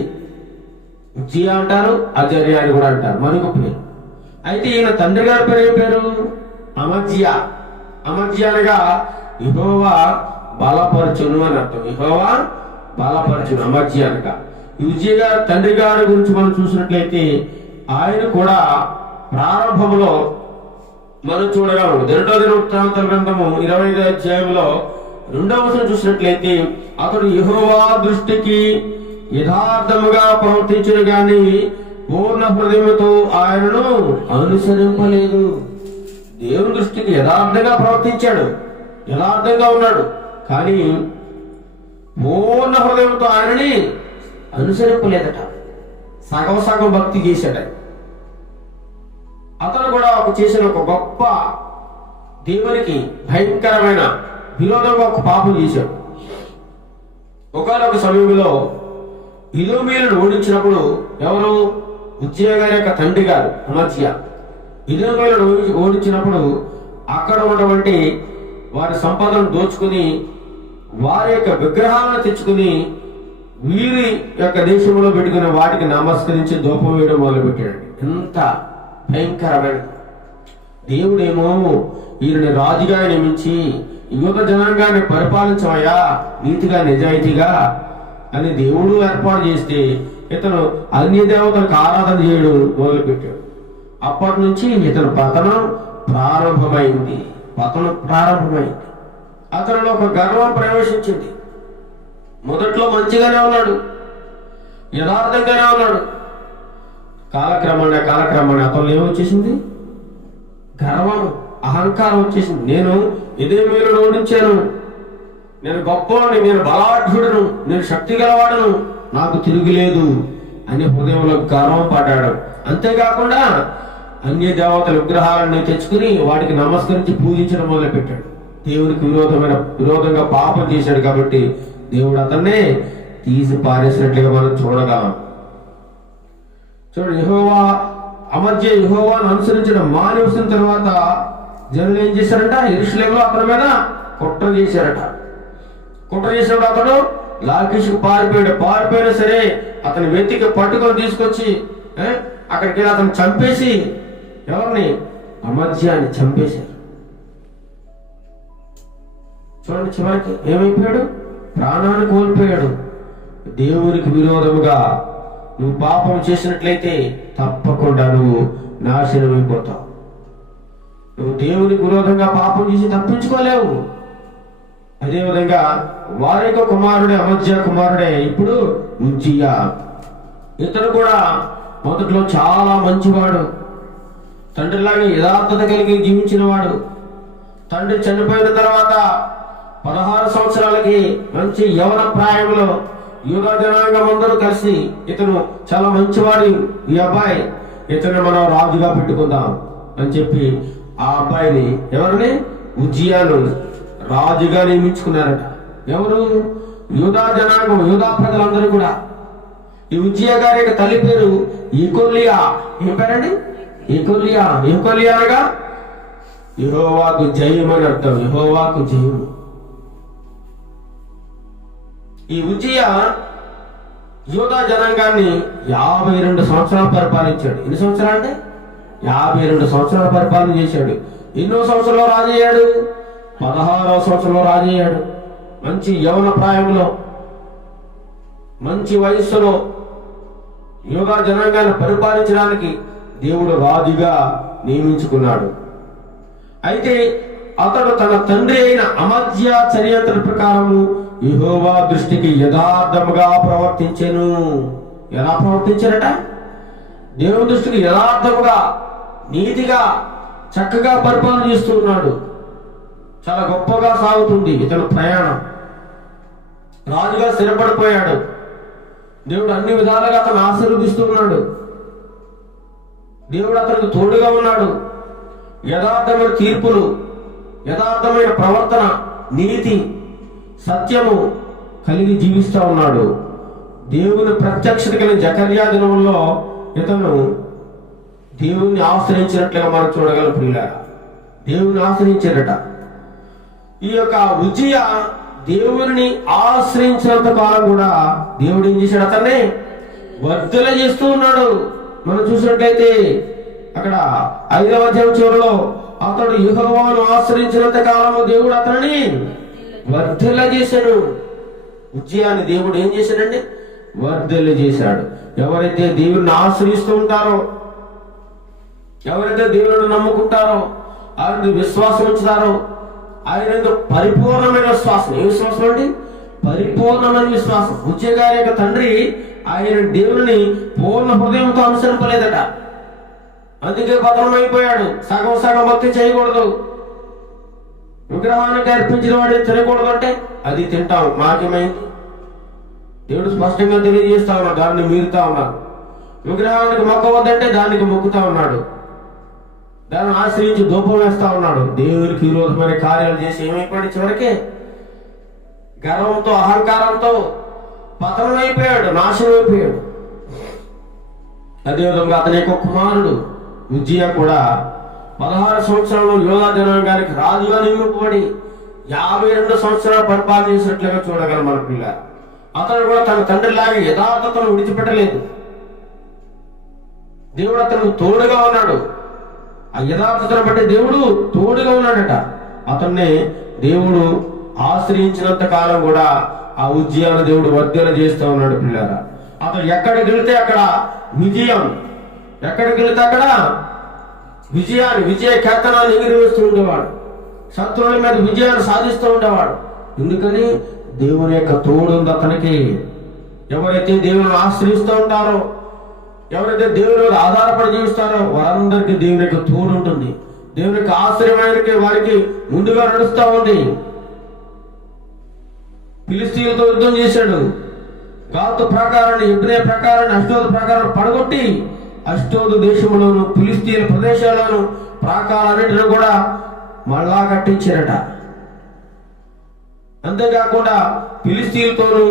ఉజ్జియా అంటారు, అజర్యా అని కూడా అంటారు, మరొక పేరు. అయితే ఈయన తండ్రి గారి పేరు ఏం పేరు? అమజ్యా. అమజ్యా అనగా యెహోవా బలపరచును అని అర్థం. యెహోవా బలపరచును, అమజ్యా అనగా. ఉజ్జియా గారు తండ్రి గారి గురించి మనం చూసినట్లయితే ఆయన కూడా ప్రారంభంలో మనం చూడగలము. రెండో దినవృత్తాంతాల గ్రంథము 25వ అధ్యాయంలో 2వ వచనం చూసినట్లయితే అతడు యెహోవా దృష్టికి యథార్థముగా ప్రవర్తించిన గాని పూర్ణ హృదయముతో ఆయనను అనుసరింపలేదు. దేవుని దృష్టికి యథార్థంగా ప్రవర్తించాడు, యథార్థంగా ఉన్నాడు, కానీ పూర్ణ హృదయంతో ఆయనని అనుసరింపలేదట. సగం సగం భక్తి చేశాడు. అతను కూడా చేసిన ఒక గొప్ప దేవునికి భయంకరమైన విరోధంగా ఒక పాపం చేశాడు. ఒకనొక సమయంలో ఇదోమీయులను ఓడించినప్పుడు ఎవరు? ఉజ్జియా గారి యొక్క తండ్రి గారు అమజ్యా. ఇదోమీయులను ఓడించినప్పుడు అక్కడ ఉన్నటువంటి వారి సంపదను దోచుకుని వారి యొక్క విగ్రహాలను తెచ్చుకుని వీరి యొక్క దేశంలో పెట్టుకుని వాటికి నమస్కరించి ధూపం వేయడం మొదలుపెట్టాడు. ఎంత భయంకరమైన! దేవుడేమో ఈయనని రాజుగా నియమించి యువత జనాంగాన్ని పరిపాలించవయ్యా నీతిగా నిజాయితీగా అని దేవుడు ఏర్పాటు చేస్తే ఇతను అన్య దేవతలకు ఆరాధన చేయడం మొదలుపెట్టాడు. అప్పటి నుంచి ఇతను పతనం ప్రారంభమైంది. అతనిలో ఒక గర్వం ప్రవేశించింది. మొదట్లో మంచిగానే ఉన్నాడు, యథార్థంగానే ఉన్నాడు. కాలక్రమాన్ని అతను ఏమొచ్చేసింది? గర్వం, అహంకారం వచ్చేసింది. నేను ఇదే మీరు ఓడించాను, నేను గొప్పవాడిని, నేను బలాఢ్యుడను, నేను శక్తి గలవాడను, నాకు తిరుగులేదు అని హృదయంలో గర్వం పడ్డాడు. అంతేకాకుండా అన్య దేవతల విగ్రహాలను తెచ్చుకుని వాటికి నమస్కరించి పూజించడం మొదలుపెట్టాడు. దేవునికి విరోధంగా పాపం చేశాడు కాబట్టి దేవుడు అతన్నే తీసి పారేసినట్లుగా మనం చూడగలం. చూడండి, అమజ్యా యెహోవాను అనుసరించడం మానేసిన తర్వాత జనులు ఏం చేశారంట? యెరూషలేములో అతని మీద కుట్ర చేశారట. కుట్ర చేసినప్పుడు అతడు లాకీషుకు పారిపోయినా సరే అతని వెతికి పట్టుకొని తీసుకొచ్చి అక్కడికి వెళ్ళి అతను చంపేసి, ఎవరిని? అమజ్యాని చంపేశారు. చూడండి, చివరికి ఏమైపోయాడు? ప్రాణాన్ని కోల్పోయాడు. దేవునికి విరోధముగా నువ్వు పాపం చేసినట్లయితే తప్పకుండా నువ్వు నాశనమైపోతావు. నువ్వు దేవునికి విరోధంగా పాపం చేసి తప్పించుకోలేవు. అదేవిధంగా వారి యొక్క కుమారుడే, అమజ్యా కుమారుడే ఇప్పుడు ఉజ్జియా. ఇతను కూడా మొదట్లో చాలా మంచివాడు, తండ్రిలాగా యథార్థత కలిగి జీవించిన వాడు. తండ్రి చనిపోయిన తర్వాత 16 సంవత్సరాలకి మంచి యవన ప్రాయంలో యూదా జనాంగం అందరూ కలిసి ఇతను చాలా మంచివాడు, ఈ అబ్బాయి, ఇతను మనం రాజుగా పెట్టుకుందాం అని చెప్పి ఆ అబ్బాయిని, ఎవరిని? ఉజ్జియాను రాజుగా నియమించుకున్నారట. ఎవరు? యూదా జనాంగం, యూదా ప్రజలందరూ కూడా. ఈ ఉజ్జియా గారి యొక్క తల్లి పేరు యెకొల్యా. ఏం పేరండి? యెకొల్యా. యెకొల్యా అనగా యెహోవాకు జయం అని అర్థం. యెహోవాకు జయం. ఈ ఉజ్జియా యూదా జనాంగాన్ని 52 సంవత్సరాలు పరిపాలించాడు. ఎన్ని సంవత్సరాలు అంటే? 52 సంవత్సరాలు పరిపాలన చేశాడు. ఎన్నో సంవత్సరంలో రాజయ్యాడు? 16వ సంవత్సరంలో రాజయ్యాడు. మంచి యవన ప్రాయంలో, మంచి వయస్సులో యూదా జనాంగాన్ని పరిపాలించడానికి దేవుడు రాజుగా నియమించుకున్నాడు. అయితే అతడు తన తండ్రి అయిన అమజ్యా చర్యల ప్రకారము యెహోవా దృష్టికి యథార్థముగా ప్రవర్తించెను. ఎలా ప్రవర్తించారట? దేవుని దృష్టికి యథార్థముగా, నీతిగా, చక్కగా పరిపాలన చేస్తూ ఉన్నాడు. చాలా గొప్పగా సాగుతుంది ఇతను ప్రయాణం. రాజుగా స్థిరపడిపోయాడు. దేవుడు అన్ని విధాలుగా అతను ఆశీర్వదిస్తున్నాడు. దేవుడు అతనికి తోడుగా ఉన్నాడు. యథార్థమైన తీర్పులు, యథార్థమైన ప్రవర్తన, నీతి, సత్యము కలిగి జీవిస్తూ ఉన్నాడు. దేవుని ప్రత్యక్షత కలిగిన జకర్యా దినంలో ఇతను దేవుణ్ణి ఆశ్రయించినట్లుగా మనం చూడగలం ప్రియులారా. దేవుని ఆశ్రయించారట. ఈ యొక్క ఉజ్జియా దేవుని ఆశ్రయించినంత కాలం కూడా దేవుడు ఏం చేశాడు? అతన్ని వర్ధల చేస్తూ ఉన్నాడు. మనం చూసినట్లయితే అక్కడ 5వ అధ్యాయం చివరిలో అతడు యెహోవాను ఆశ్రయించినంత కాలము దేవుడు అతనిని వర్ధల చేశాడు. ఉజ్జియాని దేవుడు ఏం చేశాడండి? వర్ధల చేశాడు. ఎవరైతే దేవుడిని ఆశ్రయిస్తూ ఉంటారో, ఎవరైతే దేవుడిని నమ్ముకుంటారో, ఆయన విశ్వాసం ఉంచుతారో, ఆయన పరిపూర్ణమైన విశ్వాసం. ఏ విశ్వాసం అండి? పరిపూర్ణమైన విశ్వాసం. ఉజ్జియా గారి యొక్క తండ్రి ఆయన దేవుని పూర్ణ హృదయంతో అనుసరింపలేదట. అందుకే పతనమైపోయాడు. సగం సగం భక్తి చేయకూడదు. విగ్రహానికి అర్పించిన వాడిని తినకూడదు అంటే అది తింటాం, మాకేమైంది? దేవుడు స్పష్టంగా తెలియజేస్తా ఉన్నాడు, దాన్ని మీరుతా ఉన్నాడు. విగ్రహానికి మొక్కవద్దంటే దానికి మొక్కుతా ఉన్నాడు. దాన్ని ఆశ్రయించి ధూపం వేస్తా ఉన్నాడు. దేవునికి విరోధమైన కార్యాలు చేసి ఏమైపోయాడు? చివరికి గర్వంతో అహంకారంతో పతనమైపోయాడు, నాశనం అయిపోయాడు. అదేవిధంగా అతని యొక్క కుమారుడు ఉజ్జియా కూడా 16 సంవత్సరాలు యోధా జనాంగానికి రాజుగా నియమింపబడి 52 సంవత్సరాలు పరిపాలన చేసినట్లుగా చూడగలం మన పిల్ల. అతను కూడా తన తండ్రిలాగా యథార్థతను విడిచిపెట్టలేదు. దేవుడు అతను తోడుగా ఉన్నాడు. ఆ యథార్థతను బట్టి దేవుడు తోడుగా ఉన్నాడట. అతన్ని దేవుడు ఆశ్రయించినంత కాలం కూడా ఆ ఉజ్జియాను దేవుడు వర్ధన చేస్తూ ఉన్నాడు పిల్లరా. అతను ఎక్కడికి వెళితే అక్కడ విజయం, ఎక్కడికి వెళితే అక్కడ విజయ కీర్తనాన్ని ఎగిరివేస్తూ ఉండేవాడు. శత్రువుల మీద విజయాన్ని సాధిస్తూ ఉండేవాడు. ఎందుకని? దేవుని యొక్క తోడు ఉంది అతనికి. ఎవరైతే దేవుని ఆశ్రయిస్తూ ఉంటారో, ఎవరైతే దేవుని మీద ఆధారపడి జీవిస్తారో వారందరికీ దేవుని యొక్క తోడు ఉంటుంది. దేవుని యొక్క ఆశ్రయమైనకి వారికి ముందుగా నడుస్తూ ఉంది. ఫిలిస్తీయులతో యుద్ధం చేశాడు. గాతు ప్రకారాన్ని, యెబ్నే ప్రకారాన్ని, అష్డోదు ప్రకారం పడగొట్టి అష్డోదు దేశంలోను ఫిలిస్తీయుల ప్రదేశాలను ప్రాకారాన్నిటిని కూడా మళ్ళా కట్టించారట. అంతేకాకుండా ఫిలిస్తీయులతోనూ,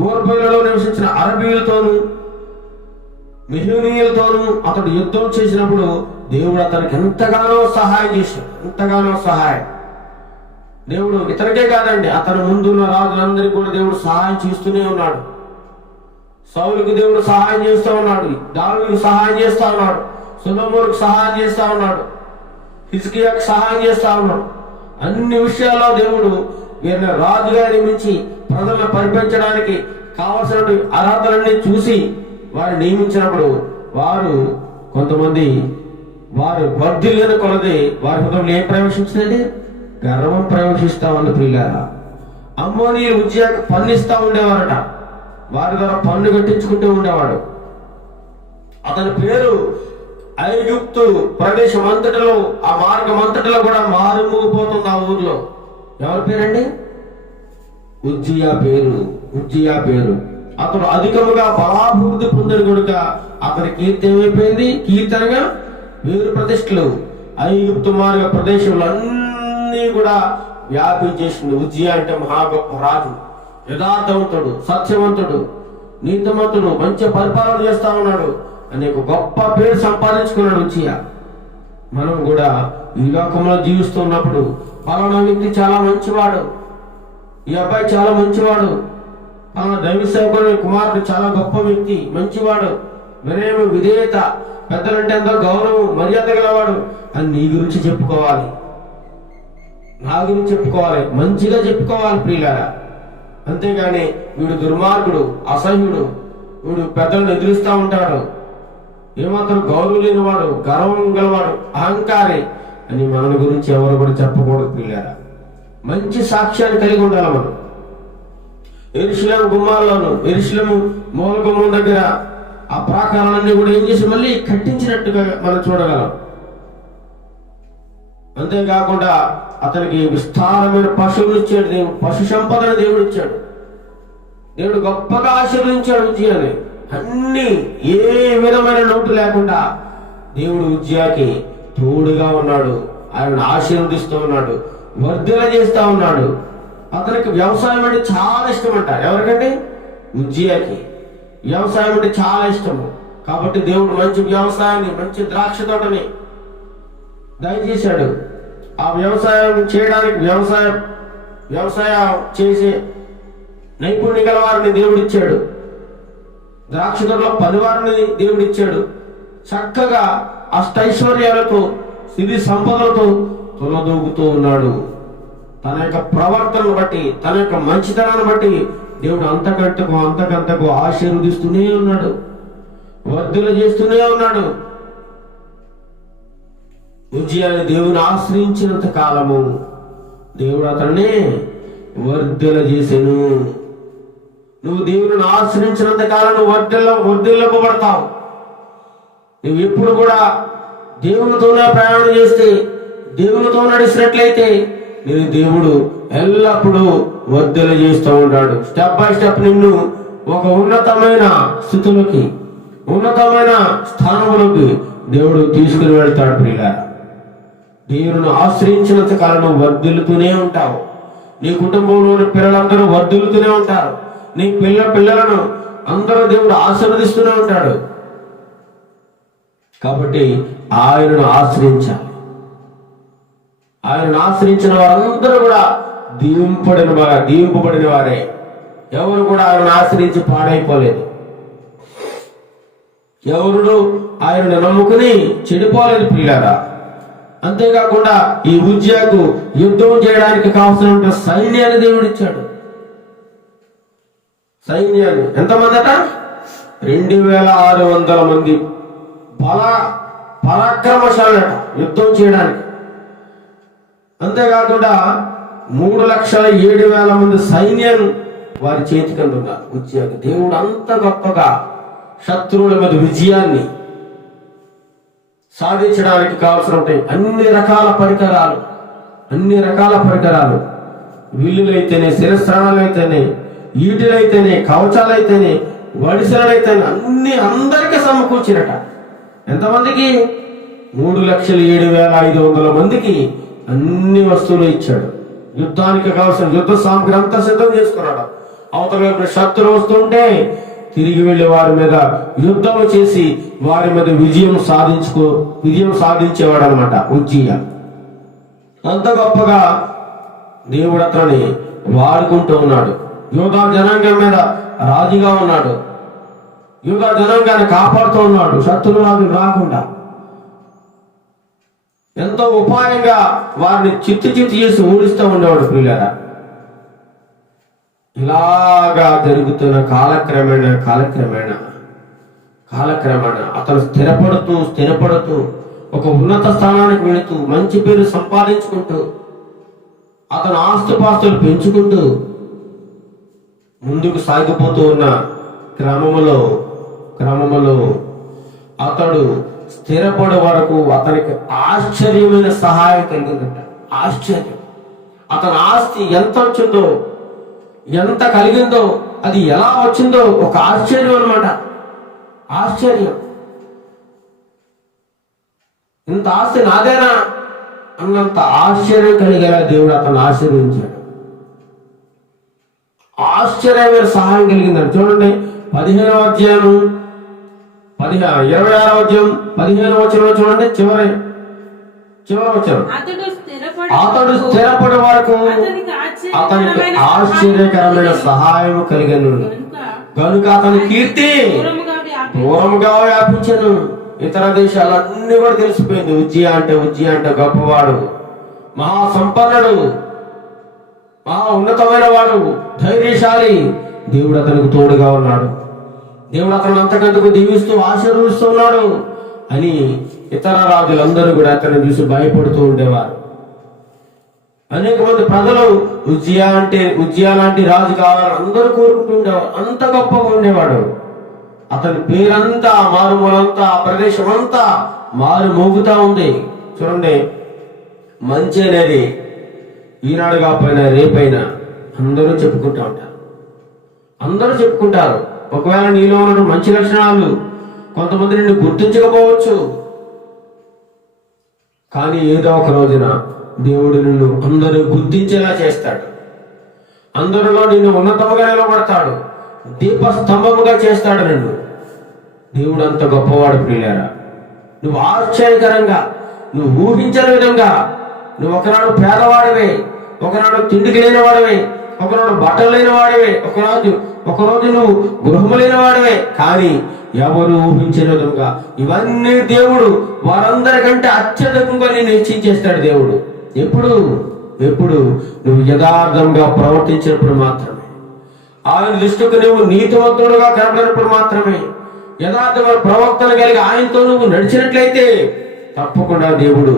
గోర్బోయిలలో నివసించిన అరబీలతోనూ, మెహూనీయులతోనూ అతడు యుద్ధం చేసినప్పుడు దేవుడు అతనికి ఎంతగానో సహాయం చేశాడు. ఎంతగానో సహాయం. దేవుడు ఇతనికే కాదండి, అతను ముందున్న రాజులందరికీ కూడా దేవుడు సహాయం చేస్తూనే ఉన్నాడు. సౌలుకి దేవుడు సహాయం చేస్తూ ఉన్నాడు, దావీదుకు సహాయం చేస్తా ఉన్నాడు, సొలొమోనుకు సహాయం చేస్తా ఉన్నాడు, హిజ్కియాకు సహాయం చేస్తా ఉన్నాడు. అన్ని విషయాల్లో దేవుడు వీరిని రాజుగా నియమించి ప్రజలను పరిపాలించడానికి కావలసిన అర్హతలన్నీ చూసి వారిని నియమించినప్పుడు వారు కొంతమంది వారు వర్ధిల్లిన కొలది వారి హృదయంలో ఏం ప్రవేశించిందండి? గర్వం ప్రవేశిస్తా ఉంది ప్రియులారా. అమ్మోనీయులు ఉజ్జియాకు పన్ను ఇస్తా ఉండేవారట. వారి ద్వారా పన్ను కట్టించుకుంటూ ఉండేవాడు. అతని పేరు ఐగుప్తు ప్రదేశం అంతటిలో, ఆ మార్గం అంతటిలో కూడా మారుమోగిపోతుంది ఆ ఊర్లో. ఎవరి పేరండి? ఉజ్జియా పేరు. ఉజ్జియా పేరు. అతడు అధికముగా బలాభివృద్ధి పొందిన కనుక అతని కీర్తి ఏమైపోయింది? కీర్తనగా పేరు ప్రతిష్టలు ఐగుప్తు మార్గ ప్రదేశంలో అన్ని కూడా వ్యాపించేసింది. ఉజ్జియా అంటే మహా గొప్ప రాజు, యథార్థవంతుడు, సత్యవంతుడు, నీతిమంతుడు, మంచి పరిపాలన చేస్తా ఉన్నాడు అనేక గొప్ప పేరు సంపాదించుకున్నాడు ఉజ్జియా. మనం కూడా ఈ లోకంలో జీవిస్తున్నప్పుడు పలానా వ్యక్తి చాలా మంచివాడు, ఈ అబ్బాయి చాలా మంచివాడు, పలానా దైవ సేవకుని కుమారుడు చాలా గొప్ప వ్యక్తి, మంచివాడు, వినయము, విధేయత, పెద్దలంటే ఎంతో గౌరవం, మర్యాద గలవాడు అని నీ గురించి చెప్పుకోవాలి, నా గురించి చెప్పుకోవాలి, మంచిగా చెప్పుకోవాలి ప్రియులారా. అంతేగాని వీడు దుర్మార్గుడు, అసహ్యుడు, వీడు పెద్దలను ఎదురుస్తూ ఉంటాడు, ఏమాత్రం గౌరవం లేనివాడు, గర్వం గలవాడు, అహంకారి అని మన గురించి ఎవరు కూడా చెప్పకూడదు ప్రియులారా. మంచి సాక్ష్యాన్ని కలిగి ఉండాలి మనం. యెరూషలేము గుమ్మాల్లోను, యెరూషలేము మూల గుమ్మం దగ్గర ఆ ప్రాకారాలన్నీ కూడా ఏం చేసి మళ్ళీ కట్టించినట్టుగా మనం చూడగలం. అంతేకాకుండా అతనికి విస్తారమైన పశువులు ఇచ్చాడు దేవుడు, పశు సంపదను దేవుడు ఇచ్చాడు. దేవుడు గొప్పగా ఆశీర్వదించాడు ఉజ్జియాని. అన్ని ఏ విధమైన లోటు లేకుండా దేవుడు ఉజ్జియాకి తోడుగా ఉన్నాడు, ఆయన ఆశీర్వదిస్తూ ఉన్నాడు, వర్ధన చేస్తా ఉన్నాడు. అతనికి వ్యవసాయం అంటే చాలా ఇష్టం అంట. ఎవరికంటే? ఉజ్జియాకి వ్యవసాయం అంటే చాలా ఇష్టము. కాబట్టి దేవుడు మంచి వ్యవసాయాన్ని, మంచి ద్రాక్ష తోటని దయచేశాడు. ఆ వ్యవసాయం చేయడానికి వ్యవసాయం చేసే నైపుణ్యం గల వారిని దేవుడిచ్చాడు. ద్రాక్ష తోటలో 10 వారిని దేవుడిచ్చాడు. చక్కగా అష్టైశ్వర్యాలతో, సిరి సంపదలతో తులదూగుతూ ఉన్నాడు. తన యొక్క ప్రవర్తనను బట్టి, తన యొక్క మంచితనాన్ని బట్టి దేవుడు అంతకంతకు ఆశీర్వదిస్తూనే ఉన్నాడు, వర్ధులు చేస్తూనే ఉన్నాడు. ఉజ్జియాని దేవుని ఆశ్రయించినంత కాలము దేవుడు అతన్ని వర్ధుల చేసెను. నువ్వు దేవుని ఆశ్రయించినంత కాలం నువ్వు వర్ధిల్లబడతావు. నువ్వు ఎప్పుడు కూడా దేవునితోనే ప్రయాణం చేస్తే, దేవునితో నడిచినట్లయితే నేను దేవుడు ఎల్లప్పుడూ వర్ధల చేస్తూ ఉంటాడు. స్టెప్ బై స్టెప్ నిన్ను ఒక ఉన్నతమైన స్థితిలోకి, ఉన్నతమైన స్థానంలోకి దేవుడు తీసుకుని వెళ్తాడు. ప్రియులారా, దేవుని ఆశ్రయించినంత కాలం నువ్వు వర్ధిల్లుతూనే ఉంటావు. నీ కుటుంబంలోని పిల్లలందరూ వర్ధిల్లుతూనే ఉంటారు. నీ పిల్లలను అందరూ దేవుడు ఆశీర్వదిస్తూనే ఉంటాడు. కాబట్టి ఆయనను ఆశ్రయించాలి. ఆయనను ఆశ్రయించిన వారందరూ కూడా దీవింపబడిన వారే. ఎవరు కూడా ఆయనను ఆశ్రయించి పాడైపోలేదు. ఎవరు ఆయనను నమ్ముకుని చెడిపోలేదు ప్రియులారా. అంతేకాకుండా ఈ ఉజ్జియాకు యుద్ధం చేయడానికి కావాల్సిన సైన్యాన్ని దేవుడిచ్చాడు. సైన్యాన్ని ఎంతమందట? 2600 మంది పరాక్రమశాలట యుద్ధం చేయడానికి. అంతేకాకుండా 3,07,000 మంది సైన్యం వారి చేతికి అందున్నారు. ఉజ్జియాకు దేవుడు అంత గొప్పగా శత్రువుల మీద విజయాన్ని సాధించడానికి కావాల్సిన అన్ని రకాల పరికరాలు, విల్లులైతేనే, శిరస్త్రాణాలైతేనే, ఈటెలైతేనే, కవచాలైతేనే, వడిసెలైతేనే అన్ని అందరికీ సమకూర్చినట. ఎంతమందికి? 3,07,500 మందికి అన్ని వస్తువులు ఇచ్చాడు. యుద్ధానికి కావాల్సిన యుద్ధ సామగ్రి అంతా సిద్ధం చేసుకున్నాడు. అవతల శత్రువు వస్తుంటే తిరిగి వెళ్లి వారి మీద యుద్ధం చేసి వారి మీద విజయం సాధించేవాడు అనమాట ఉజ్జియా. అంత గొప్పగా దేవుడు అతన్ని వాడుకుంటూ ఉన్నాడు. యూదా జనాంగం మీద రాజుగా ఉన్నాడు. యూదా జనాంగాన్ని కాపాడుతూ ఉన్నాడు శత్రువులు రాకుండా. ఎంతో ఉపాయంగా వారిని చిత్తు చేసి ఓడిస్తూ ఉండేవాడు ప్రియులారా. ఇలాగా జరుగుతున్న కాలక్రమేణా అతను స్థిరపడుతూ ఒక ఉన్నత స్థానానికి వెళుతూ మంచి పేరు సంపాదించుకుంటూ అతను ఆస్తుపాస్తులు పెంచుకుంటూ ముందుకు సాగిపోతూ ఉన్న క్రమములో అతడు స్థిరపడే వరకు అతనికి ఆశ్చర్యమైన సహాయం కలిగిందంట. ఆశ్చర్యం. అతని ఆస్తి ఎంత వచ్చిందో, ఎంత కలిగిందో, అది ఎలా వచ్చిందో ఒక ఆశ్చర్యం అన్నమాట. ఆశ్చర్యం. ఇంత ఆస్తి నాదేనా అన్నంత ఆశ్చర్యం కలిగేలా దేవుడు అతను ఆశీర్వదించాడు. ఆశ్చర్యమైన సహాయం కలిగిందండి. చూడండి 15వ అధ్యాయం 26వ అధ్యాయం 15వ వచనం చూడండి. చివరి వచనం. అతడు స్థిరపడే వరకు అతనికి ఆశ్చర్యకరమైన సహాయం కలిగను కనుక అతని కీర్తి దూరముగా వ్యాపించను. ఇతర దేశాలన్నీ కూడా తెలిసిపోయింది ఉజ్జియా అంటే గొప్పవాడు, మహాసంపన్నుడు, మహా ఉన్నతమైన వాడు, ధైర్యశాలి. దేవుడు అతనికి తోడుగా ఉన్నాడు. దేవుడు అతను అంతకంతకు దీవిస్తూ ఆశీర్వదిస్తూ ఉన్నాడు అని ఇతర రాజులందరూ కూడా అతన్ని చూసి భయపడుతూ ఉండేవారు. అనేక మంది ప్రజలు ఉజ్జియా లాంటి రాజు కావాలని అందరూ కోరుకుంటూ ఉండేవారు. అంత గొప్పగా ఉండేవాడు. అతని పేరంతా మారుమూలంతా, ఆ ప్రదేశం అంతా మారు మోగుతా ఉంది. చూడండి, మంచి అనేది ఈనాడు కాకపోయినా రేపైనా అందరూ చెప్పుకుంటారు. ఒకవేళ నీలో ఉన్న మంచి లక్షణాలు కొంతమంది నిన్ను గుర్తించకపోవచ్చు, కానీ ఏదో ఒక రోజున దేవుడు నిన్ను అందరూ గుర్తించేలా చేస్తాడు. అందరిలో నిన్ను ఉన్నతముగా నిలబడతాడు, దీపస్తంభముగా చేస్తాడు నిన్ను. దేవుడు అంత గొప్పవాడు ప్రియులారా. నువ్వు ఆశ్చర్యకరంగా, నువ్వు ఊహించని విధంగా, నువ్వు ఒకనాడు పేదవాడివే, ఒకనాడు తిండికి లేని వాడివే, ఒకనాడు బట్టలు లేని వాడివే, ఒకరోజు నువ్వు గృహము లేని వాడివే. కానీ ఎవరు ఊహించిన విధంగా ఇవన్నీ దేవుడు వారందరికంటే అత్యధికంగా నేను హెచ్చించేస్తాడు దేవుడు. ఎప్పుడు నువ్వు యథార్థంగా ప్రవర్తించినప్పుడు మాత్రమే, ఆయన దృష్టికి నువ్వు నీతివంతుడుగా కనబడినప్పుడు మాత్రమే, యథార్థమైన ప్రవర్తన కలిగి ఆయనతో నువ్వు నడిచినట్లయితే తప్పకుండా దేవుడు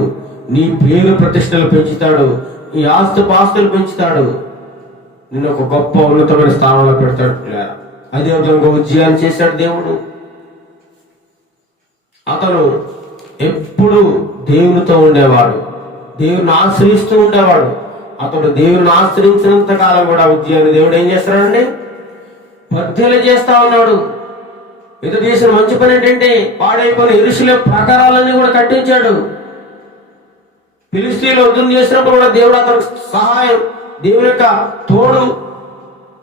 నీ పేరు ప్రతిష్టలు పెంచుతాడు, నీ ఆస్తుపాస్తులు పెంచుతాడు, నిన్ను ఒక గొప్ప ఉన్నతమైన స్థానంలో పెడతాడు. అదే విధంగా ఉజ్జయాన్ని చేశాడు దేవుడు. అతను ఎప్పుడు దేవునితో ఉండేవాడు, దేవుని ఆశ్రయిస్తూ ఉండేవాడు. అతడు దేవుని ఆశ్రయించినంత కాలం కూడా ఉజ్జయాన్ని దేవుడు ఏం చేస్తాడండి? వర్ధల చేస్తా ఉన్నాడు. ఇతడు చేసిన మంచి పని ఏంటంటే పాడైపోయిన యెరూషలేము ప్రాకారాలన్నీ కూడా కట్టించాడు. ఫిలిష్తీయులు యుద్ధం చేసినప్పుడు కూడా దేవుడు అతనికి సహాయం, దేవుని యొక్క తోడు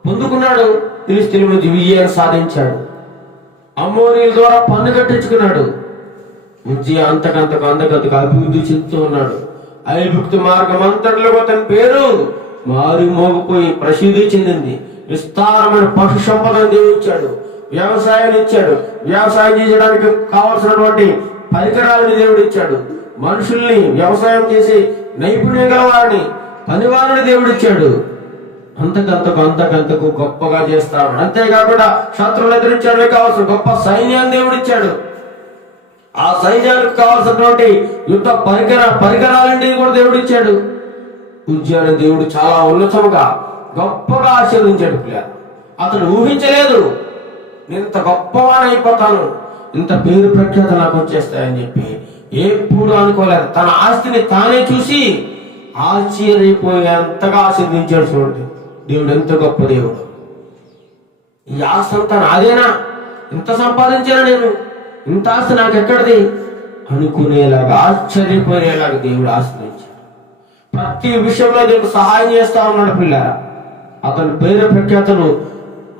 పొందుకున్నాడు. ఫిలిష్తీయుల నుంచి విజయాన్ని సాధించాడు. అమ్మోనీయుల ద్వారా పన్ను కట్టించుకున్నాడు. ఉజ్జియా అంతకంతకు అభివృద్ధి చెందుతూ ఉన్నాడు. ఐగుప్తు మార్గం అంతట్లో అతని పేరు మారి మోగిపోయి ప్రసిద్ధి చెందింది. విస్తారమైన పశు సంపదను దేవుడిచ్చాడు, వ్యవసాయాన్ని ఇచ్చాడు, వ్యవసాయం చేయడానికి కావలసినటువంటి పరికరాలను దేవుడు ఇచ్చాడు, మనుషుల్ని వ్యవసాయం చేసి నైపుణ్యం గలవారిని పనివారిని దేవుడిచ్చాడు. అంతకంతకు గొప్పగా చేస్తాడు. అంతేకాకుండా శత్రువులు ఎదురించడానికి కావాల్సిన గొప్ప సైన్యాన్ని దేవుడిచ్చాడు. ఆ సైన్యానికి కావాల్సినటువంటి యుద్ధ పరికరాలన్నీ కూడా దేవుడు ఇచ్చాడు. ఉజ్జయాన్ని దేవుడు చాలా ఉన్నతముగా గొప్పగా ఆశీర్వదించాడు. అతను ఊహించలేదు, నేను ఇంత గొప్పవాడైపోతాను, ఇంత పేరు ప్రఖ్యాత నాకు వచ్చేస్తాయని చెప్పి ఎప్పుడు అనుకోలేదు. తన ఆస్తిని తానే చూసి ఆశ్చర్యపోయేంతగా ఆశీర్వదించాడు. చూడండి, దేవుడు ఎంత గొప్ప దేవుడు. ఈ ఆస్తి అంతా నాదేనా, ఇంత సంపాదించాను నేను, ఇంత ఆస్తి నాకు ఎక్కడిది అనుకునేలాగా, ఆశ్చర్యపోయేలాగా దేవుడు ఆశ్రయించాడు. ప్రతి విషయంలో దేవుడు సహాయం చేస్తా ఉన్నాడు. పిల్లరా, అతని పేరు ప్రఖ్యాతలు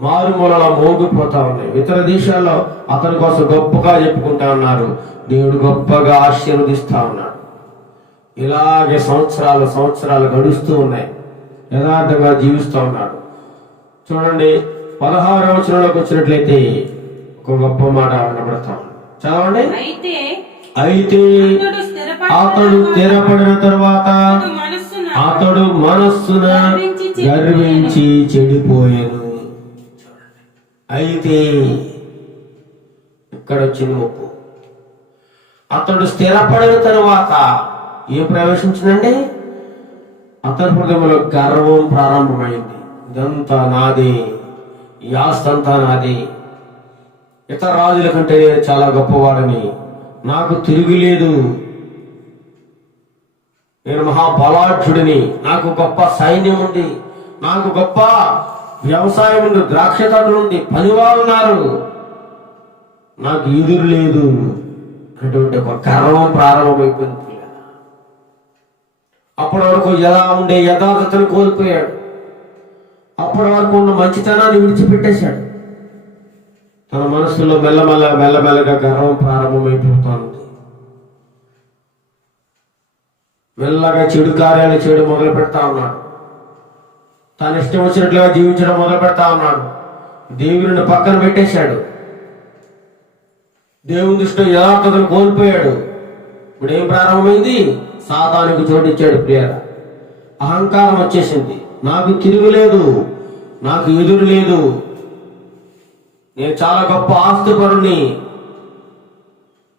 మారుమూలలో మోగిపోతా ఉన్నాయి. ఇతర దేశాల్లో అతని కోసం గొప్పగా చెప్పుకుంటా ఉన్నారు. దేవుడు గొప్పగా ఆశీర్వదిస్తా ఉన్నాడు. ఇలాగే సంవత్సరాలు గడుస్తూ ఉన్నాయి. యథార్థంగా జీవిస్తూ ఉన్నాడు. చూడండి, 16వ వచనంలోకి వచ్చినట్లయితే ఒక గొప్ప మాట వినబడతాం. చదవండి. అయితే అతడు స్థిరపడిన తరువాత అతడు మనస్సున గర్వించి చెడిపోయాను. అయితే ఇక్కడ వచ్చింది ముప్పు. అతడు స్థిరపడిన తరువాత ఏం ప్రవేశించిందండి? అతని హృదయంలో గర్వం ప్రారంభమైంది. ఇదంతా నాదే, ఈ ఆస్తి అంతా నాదే, ఇతర రాజుల కంటే చాలా గొప్పవాడని, నాకు తిరుగులేదు, నేను మహాబలాఢ్యుడిని, నాకు గొప్ప సైన్యం ఉంది, నాకు గొప్ప వ్యవసాయం ఉంది, ద్రాక్ష తోటలు ఉంది, పనివారు ఉన్నారు, నాకు ఎదురు లేదు అటువంటి ఒక గర్వం ప్రారంభమైపోయింది. అప్పటి వరకు ఎలా ఉండే యథార్థతను కోల్పోయాడు. అప్పటి వరకు ఉన్న మంచితనాన్ని విడిచిపెట్టేశాడు. తన మనసులో మెల్లమెల్లగా గర్వం ప్రారంభమైపోతుంది. మెల్లగా చెడు కార్యాలు చేయడం మొదలు పెడతా ఉన్నాడు. తను ఇష్టం వచ్చినట్లుగా జీవించడం మొదలు పెడతా ఉన్నాడు. దేవుని పక్కన పెట్టేశాడు. దేవుని దృష్టిలో యథార్థతను కోల్పోయాడు. ఇప్పుడు ఏం ప్రారంభమైంది? సాతానుకు చోటిచ్చాడు. ప్రియరా, అహంకారం వచ్చేసింది. నాకు తిరుగులేదు, నాకు ఎదురు లేదు, నేను చాలా గొప్ప ఆస్తిపరుని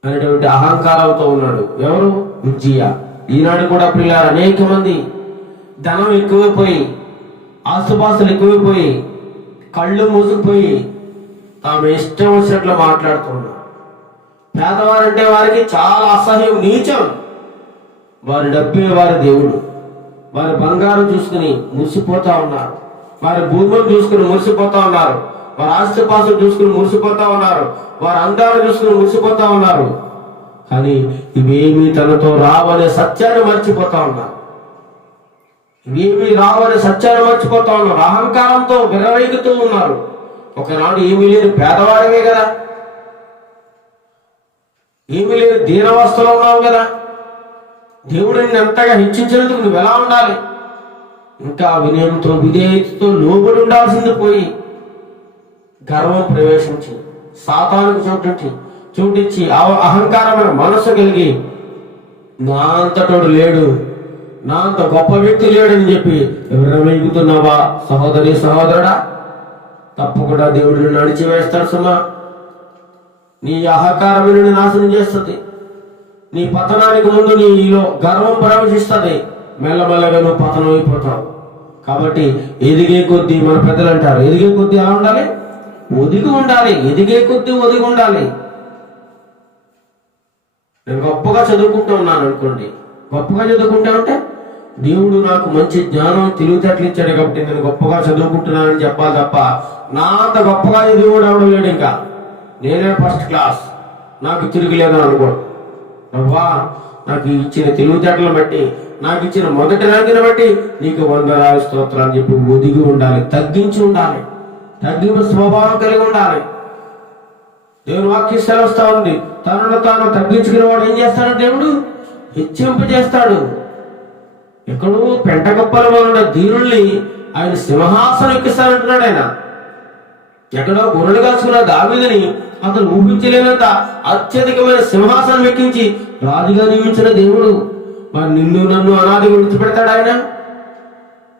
అనేటువంటి అహంకారంతో ఉన్నాడు. ఎవరు? ఉజ్జియా. ఈనాడు కూడా ప్రియులారా, అనేక మంది ధనం ఎక్కువైపోయి, ఆస్తుపాస్తులు ఎక్కువైపోయి, కళ్ళు మూసుకుపోయి తాము ఇష్టం వచ్చినట్లు మాట్లాడుతున్నారు. పేదవారంటే వారికి చాలా అసహ్యం, నీచం. వారి డబ్బే వారి దేవుడు. వారి బంగారం చూసుకుని మురిసిపోతా ఉన్నారు, వారి భూములు చూసుకుని మురిసిపోతా ఉన్నారు, వారి ఆస్తిపాస్తులు చూసుకుని మురిసిపోతా ఉన్నారు, వారి అందాలు చూసుకుని మురిసిపోతా ఉన్నారు. కానీ ఇవేమీ తనతో రావనే సత్యాన్ని మర్చిపోతా ఉన్నారు. ఏమీ రావని సత్యాన్ని మర్చిపోతా ఉన్నారు. అహంకారంతో విర్రవీగుతూ ఉన్నారు. ఒకనాడు ఏమీ లేని పేదవాడివే కదా, ఏమీ లేని దీనావస్థలో ఉన్నావు కదా. దేవుడిని ఎంతగా హెచ్చించినందుకు నువ్వు ఎలా ఉండాలి? ఇంకా వినయంతో విధేయతతో లోబడి ఉండాల్సింది పోయి గర్వం ప్రవేశించి సాతానుకు చోటించి అహంకారమైన మనసు కలిగి నా అంతటోడు లేడు, నా అంత గొప్ప వ్యక్తి లేడని చెప్పి విర్రవీగుతున్నావా సహోదరి సహోదరుడా? తప్పకుండా దేవుడిని నడిచివేస్తాడు సుమా. నీ అహంకారం నిన్ను నాశనం చేస్తుంది. నీ పతనానికి ముందు నీలో గర్వం ప్రవేశిస్తుంది. మెల్లమెల్లగా నువ్వు పతనం అయిపోతావు. కాబట్టి ఎదిగే కొద్దీ మన పెద్దలు అంటారు, ఎదిగే కొద్దీ ఎలా ఉండాలి? ఒదిగి ఉండాలి. ఎదిగే కొద్దీ ఒదిగి ఉండాలి. నేను గొప్పగా చదువుకుంటూ ఉన్నాను అనుకోండి, గొప్పగా చదువుకుంటా ఉంటే దేవుడు నాకు మంచి జ్ఞానం తెలివితేటలు ఇచ్చాడు కాబట్టి నేను గొప్పగా చదువుకుంటున్నానని చెప్పాలి తప్ప నా అంత గొప్పగా చదువుడు అవడం లేడు. ఇంకా నేనే ఫస్ట్ క్లాస్, నాకు తిరిగిలేదని అనుకోడు. అవ్వా నాకు ఇచ్చిన తెలివితేటలను బట్టి, నాకు ఇచ్చిన మొదటి ర్యాంకుని బట్టి నీకు 100 స్తోత్రాలు అని చెప్పి ఒదిగి ఉండాలి, తగ్గించి ఉండాలి, తగ్గింపు స్వభావం కలిగి ఉండాలి. దేవుని వాక్యం సెలవుస్తా ఉంది, తనను తాను తగ్గించుకునే వాడు ఏం చేస్తాడు? దేవుడు హెచ్చింపు చేస్తాడు. ఎక్కడో పెంటగొప్పల వలన దీనుల్ని ఆయన సింహాసనం ఎక్కిస్తానంటున్నాడు. ఆయన ఎక్కడో గొర్రెలు కాసుకున్న దావీదుని అతను ఊహించలేనంత అత్యధికమైన సింహాసనం ఎక్కించి రాజుగా నియమించిన దేవుడు మరి నిన్ను నన్ను అనాదిగా విడిచిపెడతాడు ఆయన?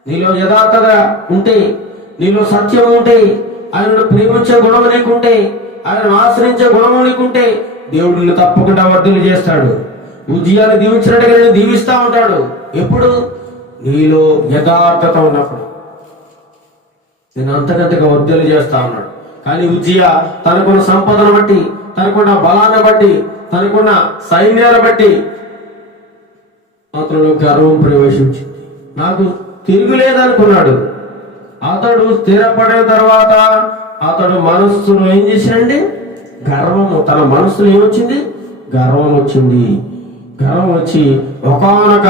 నీలో యథార్థత ఉంటే, నీలో సత్యం ఉంటే, ఆయనను ప్రేమించే గుణం నీకుంటే, ఆయనను ఆశ్రయించే గుణము నీకుంటే దేవుడు నిన్ను తప్పకుండా వర్ధులు చేస్తాడు. ఉజ్జియాన్ని దీవించినట్టుగా నిన్ను దీవిస్తా ఉంటాడు. ఎప్పుడు? నీలో యథార్థత ఉన్నప్పుడు. నేను అంతకంతగా వర్ధులు చేస్తా ఉన్నాడు. కానీ ఉజ్జియా తనకున్న సంపదను బట్టి, తనకున్న బలాన్ని బట్టి, తనకున్న సైన్యాన్ని బట్టి అతను గర్వం ప్రవేశించింది. నాకు తిరుగులేదనుకున్నాడు. అతడు స్థిరపడిన తర్వాత అతడు మనస్సును ఏం చేశాడండి? గర్వము. తన మనస్సులో ఏమొచ్చింది? గర్వం వచ్చింది. గర్వం వచ్చి ఒకానొక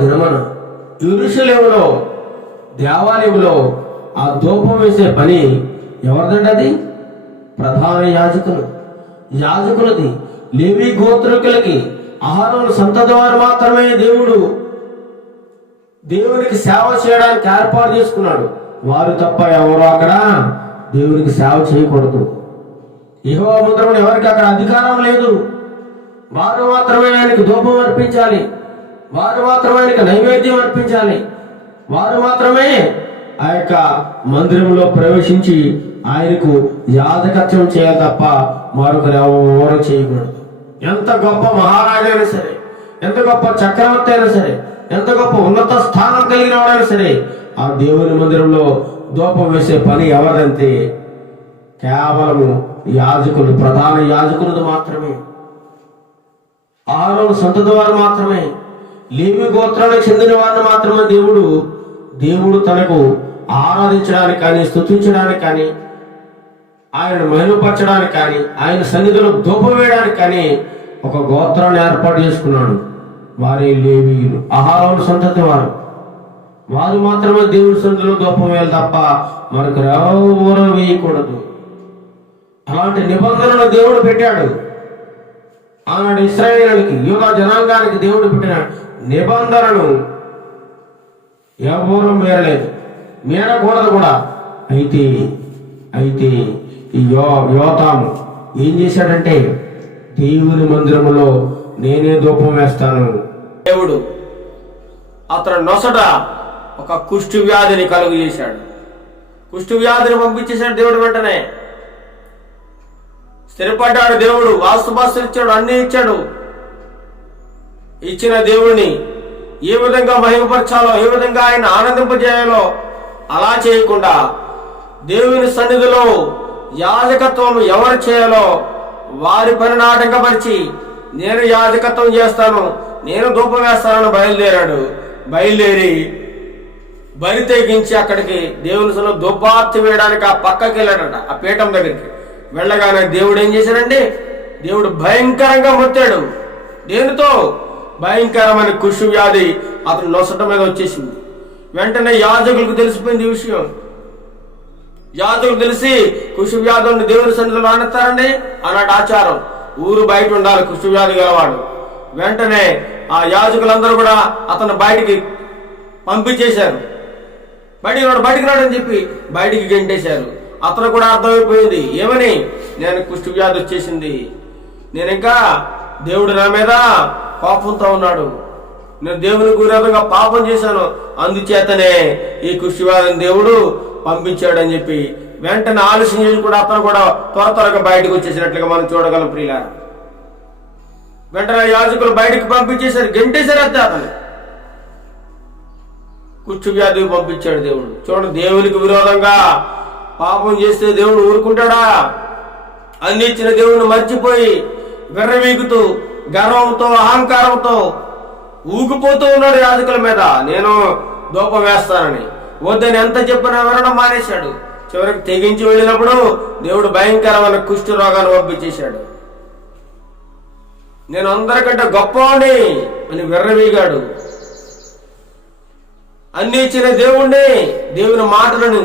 దినమున యెరూషలేములో దేవాలయంలో ఆ ధూపం వేసే పని ఎవరిదండి? అది ప్రధాన యాజకులది. లేవి గోత్రికులకి, అహరోను సంతతి వారు మాత్రమే దేవునికి సేవ చేయడానికి ఏర్పాటు చేసుకున్నాడు. వారు తప్ప ఎవరు అక్కడ దేవునికి సేవ చేయకూడదు. యెహోవా మందిరంలో ఎవరికి అక్కడ అధికారం లేదు. వారు మాత్రమే ఆయనకి ధూపం అర్పించాలి, వారు మాత్రమే ఆయనకి నైవేద్యం అర్పించాలి, వారు మాత్రమే ఆ యొక్క మందిరంలో ప్రవేశించి ఆయనకు యాజకత్వం చేయాలి తప్ప మరొకరు ఎవరు చేయకూడదు. ఎంత గొప్ప మహారాజైనా సరే, ఎంత గొప్ప చక్రవర్తి అయినా సరే, ఎంత గొప్ప ఉన్నత స్థానం కలిగిన వాడైనా సరే ఆ దేవుని మందిరంలో ధూపం వేసే పని ఎవరిదంటే కేవలము యాజకులు, ప్రధాన యాజకులు మాత్రమే, అహరోను సంతతి వారు మాత్రమే, లేవి గోత్రానికి చెందిన వారిని మాత్రమే దేవుడు తనకు ఆరాధించడానికి కానీ, స్తుతించడానికి కానీ, ఆయన మహిమపరచడానికి కానీ, ఆయన సన్నిధిలో ధూపం వేయడానికి కానీ ఒక గోత్రాన్ని ఏర్పాటు చేసుకున్నాడు. వారే లేవీయులు, అహరోను సంతతి వారు మాత్రమే దేవుడి సన్నిధిలో ధూపం వేయాలి తప్ప మరొకరు ఎవరు వేయకూడదు. అలాంటి నిబంధనలు దేవుడు పెట్టాడు. ఆనాడు ఇశ్రాయేలుకి, యూదా జనాంగానికి దేవుడు పెట్టిన నిబంధనను ఎవరూ మేరలేదు, మేరకూడదు కూడా. అయితే ఈ యోతాము ఏం చేశాడంటే దేవుని మందిరములో నేనే ధూపం వేస్తాను. దేవుడు అతను నొసట ఒక కుష్టు వ్యాధిని కలుగు చేశాడు. కుష్టు వ్యాధిని పంపించేశాడు దేవుడు. వెంటనే స్థిరపడ్డాడు దేవుడు. వాస్తుపాస్తులు ఇచ్చాడు, అన్ని ఇచ్చాడు. ఇచ్చిన దేవుడిని ఏ విధంగా మహిమపరచాలో, ఏ విధంగా ఆయన ఆనందింపజేయాలో అలా చేయకుండా దేవుని సన్నిధిలో యాజకత్వం ఎవరు చేయాలో వారి పనిని ఆటంకపరిచి నేను యాజకత్వం చేస్తాను, నేను ధూపం వేస్తానని బయలుదేరి బలి తెగించి అక్కడికి దేవుని సన్నిధిలో ధూపార్తి వేయడానికి ఆ పక్కకి వెళ్ళాడట, ఆ పీఠం దగ్గరికి. వెళ్ళగానే దేవుడు ఏం చేశాడండి? దేవుడు భయంకరంగా మొత్తాడు. దేనితో? భయంకరమైన కుష్టు వ్యాధి అతని నొసట మీద వచ్చేసింది. వెంటనే యాజకులకు తెలిసిపోయింది ఈ విషయం. యాజకులు తెలిసి కుష్టు వ్యాధులను దేవుని సన్నిధిలో ఆనెత్తారండి. అన్నట్టు ఆచారం, ఊరు బయట ఉండాలి కుష్టు వ్యాధి గలవాడు. వెంటనే ఆ యాజకులందరూ కూడా అతను బయటికి పంపించేశారు. బయటికి రాడని చెప్పి బయటికి గెంటేశారు. అతను కూడా అర్థమైపోయింది ఏమని, నేను కుష్టు వ్యాధి వచ్చేసింది, నేను ఇంకా దేవుడు నా మీద కోపంతో ఉన్నాడు, నేను దేవునికి విరోధంగా పాపం చేశాను, అందుచేతనే ఈ కుష్టు వ్యాధిని దేవుడు పంపించాడని చెప్పి వెంటనే ఆలోచన చేసి కూడా అతను కూడా త్వరగా బయటకు వచ్చేసినట్లుగా మనం చూడగలం ప్రియులారా. వెంటనే యాజకులు బయటికి పంపించేశారు, గెంటేశారు అంతే అతను. కుష్టు వ్యాధికి పంపించాడు దేవుడు. చూడండి, దేవునికి విరోధంగా పాపం చేస్తే దేవుడు ఊరుకుంటాడా? అన్ని ఇచ్చిన దేవుడిని మర్చిపోయి విర్రవీగుతూ గర్వంతో అహంకారంతో ఊగిపోతూ ఉన్నాడు యాజకుల మీద. నేను దూపం వేస్తానని వద్దని ఎంత చెప్పినా వినడం మానేశాడు. చివరికి తెగించి వెళ్ళినప్పుడు దేవుడు భయంకరమైన కుష్టు రోగాన్ని పంపించేశాడు. నేను అందరికంటే గొప్పవాణ్ణి అని విర్రవీగాడు. అన్ని ఇచ్చిన దేవుణ్ణి, దేవుని మాటలను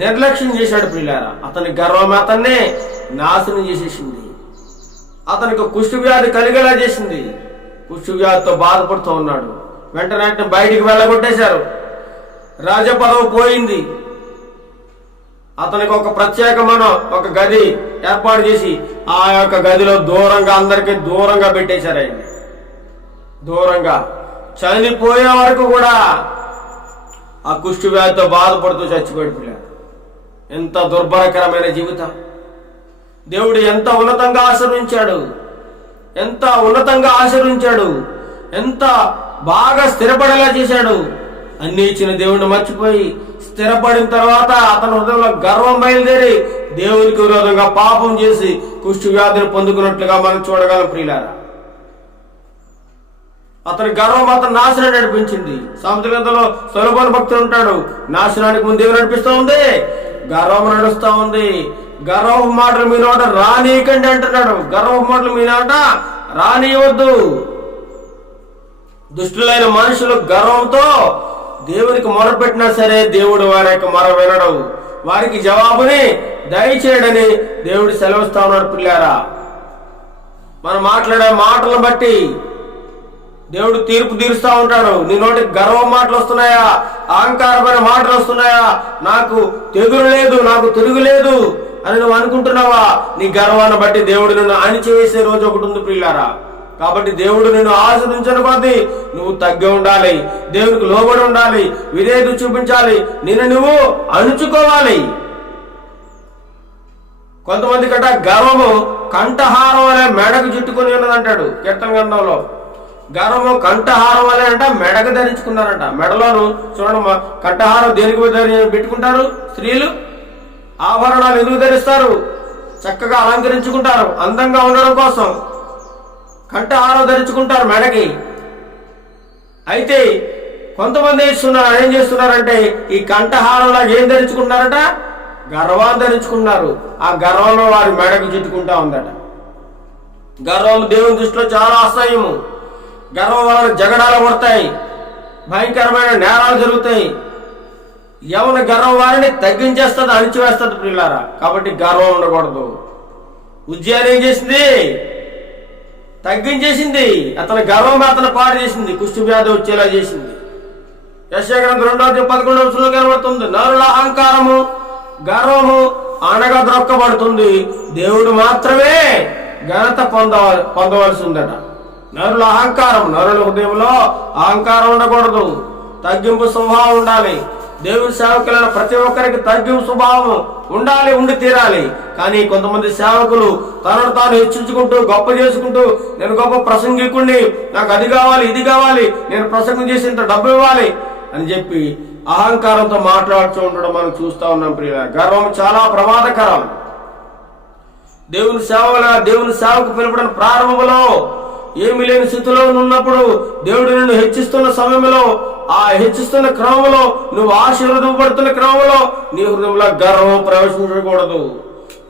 నిర్లక్ష్యం చేశాడు ప్రియులారా. అతని గర్వం అతన్నే నాశనం చేసేసింది. అతనికి కుష్టు వ్యాధి కలిగేలా చేసింది. కుష్టు వ్యాధితో బాధపడుతూ ఉన్నాడు. వెంటనే బయటికి వెళ్ళగొట్టేశారు. రాజపదవి పోయింది. అతనికి ఒక ప్రత్యేకమైన ఒక గది ఏర్పాటు చేసి ఆ యొక్క గదిలో దూరంగా అందరికీ దూరంగా పెట్టేశారు. ఆయన దూరంగా చనిపోయే వరకు కూడా ఆ కుష్టు వ్యాధితో బాధపడుతూ చచ్చిపోయాడు. ఎంత దుర్భరకరమైన జీవితం! దేవుడు ఎంత ఉన్నతంగా ఆశీర్వించాడు, ఎంత ఉన్నతంగా ఆశీర్వించాడు, ఎంత బాగా స్థిరపడేలా చేశాడు. అన్ని ఇచ్చిన దేవుడిని మర్చిపోయి స్థిరపడిన తర్వాత అతని హృదయంలో గర్వం బయలుదేరి దేవునికి విరోధంగా పాపం చేసి కుష్టు వ్యాధిని పొందుకున్నట్లుగా మనం చూడగలం ప్రియులారా. అతని గర్వం అతను నాశనం నడిపించింది. సామెతల గ్రంథంలో సొలొమోను భక్తుడు ఉంటాడు, నాశనానికి ముందు ఏమి నడిపిస్తూ ఉంది? గర్వం నడుస్తూ ఉంది. గర్వపు మాటలు మీ నోట రానీయకండి అంటున్నాడు. గర్వపు మాటలు మీ నోట రానియవద్దు. దుష్టులైన మనుషులు గర్వంతో దేవునికి మొరపెట్టినా సరే దేవుడు వారి యొక్క మొర వినడు, వారికి జవాబుని దయచేయడని దేవుడు సెలవిస్తా ఉన్నాడు పిల్లారా. మనం మాట్లాడే మాటలను బట్టి దేవుడు తీర్పు తీరుస్తా ఉంటాడు. నీ నోటికి గర్వ మాటలు వస్తున్నాయా, అహంకారమైన మాటలు వస్తున్నాయా, నాకు తెగులు లేదు, నాకు తిరుగులేదు అని నువ్వు అనుకుంటున్నావా? నీ గర్వాన్ని బట్టి దేవుడు నిన్ను అణిచివేసే రోజు ఒకటి ఉంది పిల్లారా. కాబట్టి దేవుడు నిన్ను ఆస్వాదించని కొద్దీ నువ్వు తగ్గి ఉండాలి, దేవునికి లోబడి ఉండాలి, విధేయత చూపించాలి, నిన్ను నువ్వు అణుచుకోవాలి. కొంతమంది కట గర్వము కంఠహారం అనే మెడకు చుట్టుకొని ఉన్నదంటాడు కీర్తన గ్రంథంలో. గర్వము కంఠహారం అనే అంట మెడకు ధరించుకున్నారంట. మెడలోను చూడండి, కంఠహారం దేనికి పెట్టుకుంటారు స్త్రీలు? ఆభరణాలు ఎందుకు ధరిస్తారు? చక్కగా అలంకరించుకుంటారు, అందంగా ఉండడం కోసం కంఠహారం ధరించుకుంటారు మెడకి. అయితే కొంతమంది ఏం చేస్తున్నారంటే ఈ కంఠహారంలో ఏం ధరించుకుంటారట? గర్వాన్ని ధరించుకున్నారు. ఆ గర్వంలో వారి మెడకు చుట్టుకుంటా ఉందట. గర్వం దేవుని దృష్టిలో చాలా అసహ్యము. గర్వం వలన జగడాలు పడతాయి, భయంకరమైన నేరాలు జరుగుతాయి. ఎవరి గర్వం వారిని తగ్గించేస్తుంది, అణిచివేస్తుంది పిల్లారా. కాబట్టి గర్వం ఉండకూడదు. ఉజ్జయాలు ఏం చేసింది? తగ్గించేసింది. అతని గర్వం అతను పాడు చేసింది, కుష్టు వ్యాధి వచ్చేలా చేసింది. యెషయా గ్రంథం 2:11 కనబడుతుంది. నరుల అహంకారము గర్వము అణగద్రొక్కబడుతుంది, దేవుడు మాత్రమే ఘనత పొందవలసి ఉందట. నరుల అహంకారం, నరుల హృదయంలో అహంకారం ఉండకూడదు, తగ్గింపు స్వభావం ఉండాలి. దేవుని సేవకులైన ప్రతి ఒక్కరికి తగ్గింపు స్వభావం ఉండాలి, ఉండి తీరాలి. కానీ కొంతమంది సేవకులు తనను తాను హెచ్చించుకుంటూ గొప్ప చేసుకుంటూ, నేను గొప్ప ప్రసంగికుణ్ణి, నాకు అది కావాలి ఇది కావాలి, నేను ప్రసంగం చేసి ఇంత డబ్బు ఇవ్వాలి అని చెప్పి అహంకారంతో మాట్లాడుతూ ఉండడం మనం చూస్తా ఉన్నాం ప్రియ. గర్వం చాలా ప్రమాదకరం. దేవుని సేవకు పిలుపడిన ప్రారంభంలో ఏమి లేని స్థితిలో ఉన్నప్పుడు దేవుడు నిన్ను హెచ్చిస్తున్న సమయంలో, ఆ హెచ్చిస్తున్న క్రమంలో, నువ్వు ఆశీర్వదింపబడుతున్న క్రమంలో నీ హృదయంలో గర్వం ప్రవేశించకూడదు.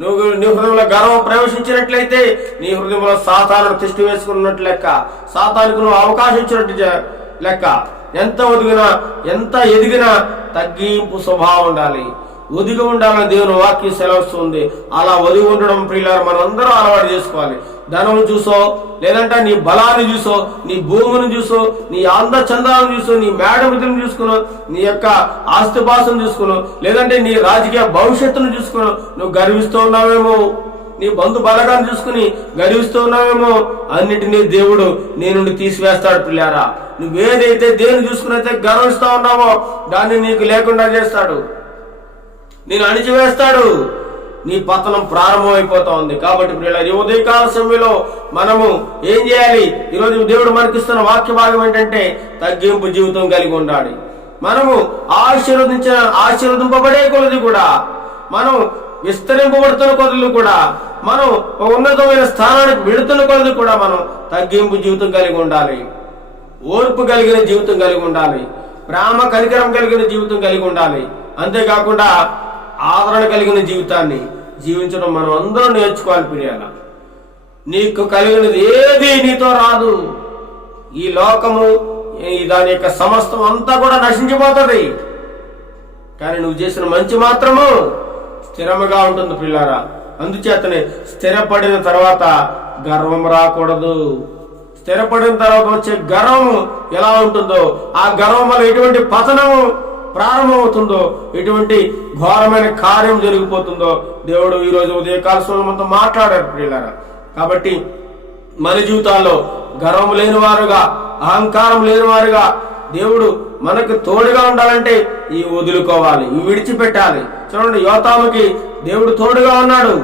నీ హృదయంలో గర్వం ప్రవేశించినట్లయితే నీ హృదయంలో సాతాను తిష్టి వేసుకున్నట్టు లెక్క. సాతానుకు నువ్వు అవకాశం ఇచ్చినట్టు లెక్క. ఎంత ఒదిగినా ఎంత ఎదిగినా తగ్గింపు స్వభావం ఉండాలి, ఒదిగి ఉండాలని దేవుని వాక్యం సెలవుస్తుంది. అలా ఒదిగి ఉండడం ప్రియులారా మనం అందరూ అలవాటు చేసుకోవాలి. ధనం చూసో, లేదంటే నీ బలాన్ని చూసో, నీ భూమిని చూసో, నీ అంద చందాలను చూసో, నీ మేడమితిని చూసుకును, నీ యొక్క ఆస్తిపాస్తును చూసుకును, లేదంటే నీ రాజకీయ భవిష్యత్తును చూసుకును నువ్వు గర్విస్తూ ఉన్నావేమో, నీ బంధు బలగాన్ని చూసుకుని గర్విస్తూ ఉన్నావేమో. అన్నిటినీ దేవుడు నీ నుండి తీసివేస్తాడు ప్రియులారా. నువ్వేదైతే దేన్ని చూసుకుని అయితే గర్విస్తూ ఉన్నావో దాన్ని నీకు లేకుండా చేస్తాడు, నేను అణిచివేస్తాడు. నీ పతనం ప్రారంభమైపోతా ఉంది. కాబట్టి ప్రియులారా, ఈ ఉదయకాల సమయంలో మనము ఏం చేయాలి? ఈరోజు దేవుడు మనకిస్తున్న వాక్య భాగం ఏంటంటే తగ్గింపు జీవితం కలిగి ఉండాలి. మనము ఆశీర్వదింపబడే కొలది కూడా, మనం విస్తరింపబడుతున్న కొలది కూడా, మనం ఒక ఉన్నతమైన స్థానానికి వెళుతున్న కొలది కూడా మనం తగ్గింపు జీవితం కలిగి ఉండాలి, ఓర్పు కలిగిన జీవితం కలిగి ఉండాలి, ప్రేమ కనికరం కలిగిన జీవితం కలిగి ఉండాలి. అంతేకాకుండా ఆదరణ కలిగిన జీవితాన్ని జీవించడం మనం అందరం నేర్చుకోవాలి ప్రియాల. నీకు కలిగినది ఏది నీతో రాదు. ఈ లోకము దాని యొక్క సమస్తం అంతా కూడా నశించిపోతుంది, కానీ నువ్వు చేసిన మంచి మాత్రము స్థిరముగా ఉంటుంది పిల్లారా. అందుచేతనే స్థిరపడిన తర్వాత గర్వం రాకూడదు. స్థిరపడిన తర్వాత వచ్చే గర్వం ఎలా ఉంటుందో, ఆ గర్వం వల్ల ఎటువంటి పతనము ప్రారంభమవుతుందో, ఎటువంటి ఘోరమైన కార్యం జరిగిపోతుందో దేవుడు ఈరోజు ఉదయకాల సమయంలో మాట్లాడారు ప్రియులారా. కాబట్టి మన జీవితాల్లో గర్వం లేని వారుగా, అహంకారం లేని వారుగా దేవుడు మనకు తోడుగా ఉండాలంటే ఇవి వదులుకోవాలి, ఇవి విడిచిపెట్టాలి. చూడండి, యోతాముకి దేవుడు తోడుగా ఉన్నాడు.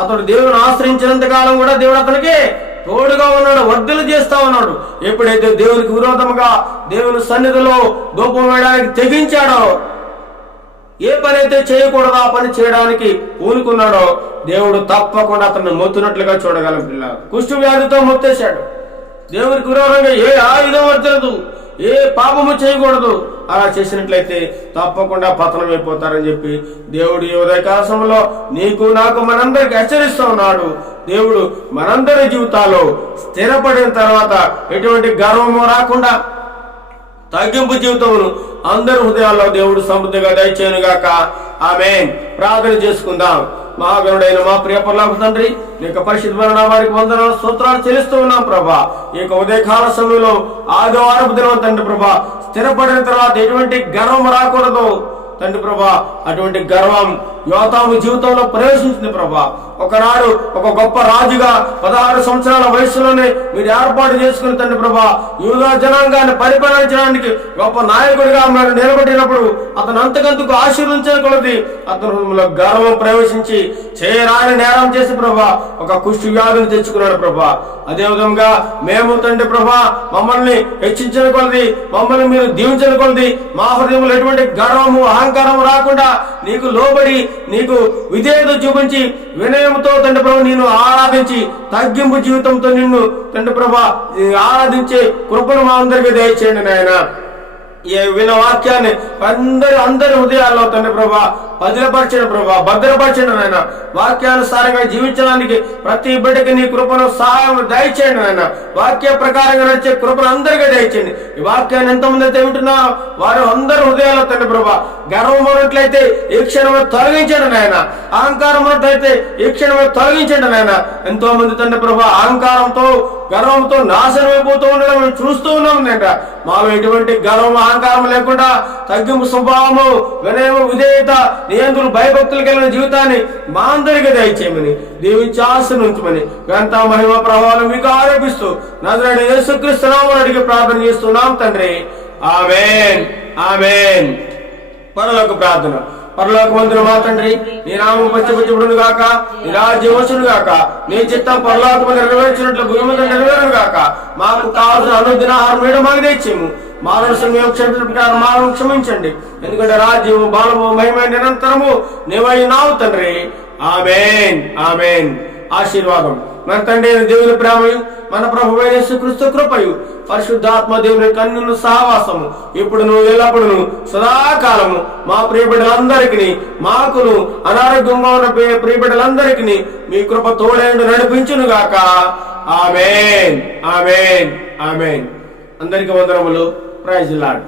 అతడు దేవుని ఆశ్రయించినంత కాలం కూడా దేవుడు అతనికి తోడుగా ఉన్నాడు, వర్ధలు చేస్తా ఉన్నాడు. ఎప్పుడైతే దేవునికి విరోధముగా దేవుని సన్నిధిలో ధూపం వేయడానికి తెగించాడో, ఏ పని అయితే చేయకూడదో ఆ పని చేయడానికి పూనుకున్నాడో దేవుడు తప్పకుండా అతన్ని మొత్తునట్లుగా చూడగలం పిల్లలు. కుష్టు వ్యాధితో మొత్తేశాడు. దేవునికి విరోధంగా ఏ ఆయుధం వర్తలదు, ఏ పాపము చేయకూడదు. అలా చేసినట్లయితే తప్పకుండా పతనం అయిపోతారని చెప్పి దేవుడు ఈ ఉదయకాల సమయంలో నీకు నాకు మనందరికి హెచ్చరిస్తూ ఉన్నాడు. దేవుడు మనందరి జీవితాల్లో స్థిరపడిన తర్వాత ఎటువంటి గర్వము రాకుండా తగ్గింపు జీవితమును అందరి హృదయాల్లో దేవుడు సమృద్ధిగా దయచేయునుగాక. ఆమేన్. ప్రార్థన చేసుకుందాం. మహాగణుడైన మా ప్రియ పరలోక తండ్రి, నీ యొక్క పరిశుద్ధమైన నామానికి వందనాలు స్తోత్రాలు చెల్లిస్తూ ఉన్నాం ప్రభా. ఈ యొక్క ఉదయకాల సమయంలో ఆదివారపు దినం తండ్రి ప్రభా, స్థిరపడిన తర్వాత ఎటువంటి గర్వం రాకూడదు తండ్రి ప్రభా. అటువంటి గర్వం యోతాము జీవితంలో ప్రవేశించింది ప్రభా. ఒకనాడు ఒక గొప్ప రాజుగా 16 సంవత్సరాల వయసులోనే మీరు ఏర్పాటు చేసుకుని తండ్రి ప్రభా యూదా జనాంగాన్ని పరిపాలించడానికి గొప్ప నాయకుడిగా మీరు నిలబడినప్పుడు అతను అంతకంతకు ఆశీర్వదించకూడదు. అతను గర్వం ప్రవేశించి చేయరాని నేరం చేసి ప్రభా ఒక కుష్టి వ్యాధిని తెచ్చుకున్నాడు ప్రభా. అదేవిధంగా మేము తండ్రి ప్రభా మమ్మల్ని హెచ్చించిన కొలది, మమ్మల్ని మీరు దీవించిన కొలది మా హృదయంలో ఎటువంటి గర్వము అహంకారం రాకుండా నీకు లోబడి నీకు విధేయత చూపించి వినయంతో తండ్రి ప్రభా నిన్ను ఆరాధించి తగ్గింపు జీవితంతో నిన్ను తండ్రి ప్రభా ఆరాధించే కృపను మా అందరికీ దయచేయండి నాయన. ఈ విన వాక్యాన్ని అందరి హృదయాల్లో తండ్రి ప్రభా భద్రపరచండి ప్రభా, భద్రపరచండి నాయన. వాక్యానుసారంగా జీవించడానికి ప్రతి బిడ్డకి నీ కృపను సహాయం దయచేయండి నాయన. వాక్య ప్రకారంగా నడిచే కృపను అందరికీ దయచేయండి. ఈ వాక్యాన్ని ఎంతమంది అయితే వింటున్నారో వారు అందరి హృదయాల్లో తండ్రి ప్రభా గర్వం ఉన్నట్లయితే ఈ క్షణమే తొలగించండి నాయన. అహంకారం ఉన్నట్లయితే ఈ క్షణమే తొలగించండి నాయన. ఎంతో మంది తండ్రి ప్రభా అహంకారంతో గర్వంతో నాశనం అయిపోతూ ఉండడం మేము చూస్తూ ఉన్నాం నాయన. మాలో ఎటువంటి గర్వం అహంకారం లేకుండా తగ్గింపు స్వభావము, వినయము, విధేయత, నియంత్రణ, భయభక్తులు కలిగిన జీవితాన్ని మా అందరికీ దయచేయమని దీవించి ఆశీర్వదించమని గ్రంథ మహిమ ప్రభావాలు మీకు ఆరోపిస్తూ నజరేయుడైన యేసుక్రీస్తు నామమున అడిగి ప్రార్థన చేస్తున్నాం తండ్రి. ఆమేన్, ఆమేన్. పరలోక ప్రార్థన. పరలోకమందున మా తండ్రి, నీ నామం పచ్చబుచ్చుబడును గాక, నీ రాజ్యం వచ్చును గాక, నీ చిత్తం పరలోకము నెరవేర్చినట్లు భూమి మీద నెరవేరును గాక. మాకు కావాల్సిన అనుదినాహారం వేయడం మాకు తెచ్చేము. మానవ మేము క్షమించిన మానవ క్షమించండి, ఎందుకంటే రాజ్యము బలము మహిమ నిరంతరము నీవైనావు తండ్రి. ఆమేన్, ఆమేన్. ఆశీర్వాదం. మన తండ్రి అయిన దేవుని ప్రేమయు, మన ప్రభువైన యేసుక్రీస్తు కృపయు, పరిశుద్ధాత్మ దేవుని కన్నును సహవాసము ఇప్పుడును ఎల్లప్పుడును సదాకాలము మా ప్రియబిడ్డలందరికీ, మాకును అనారోగ్యంగా ఉన్న ప్రియబిడ్డలందరికీ మీ కృప తోడేండు నడిపించును గాక. ఆమేన్, ఆమేన్, ఆమేన్. అందరికీ వందనములు. Praise the lord.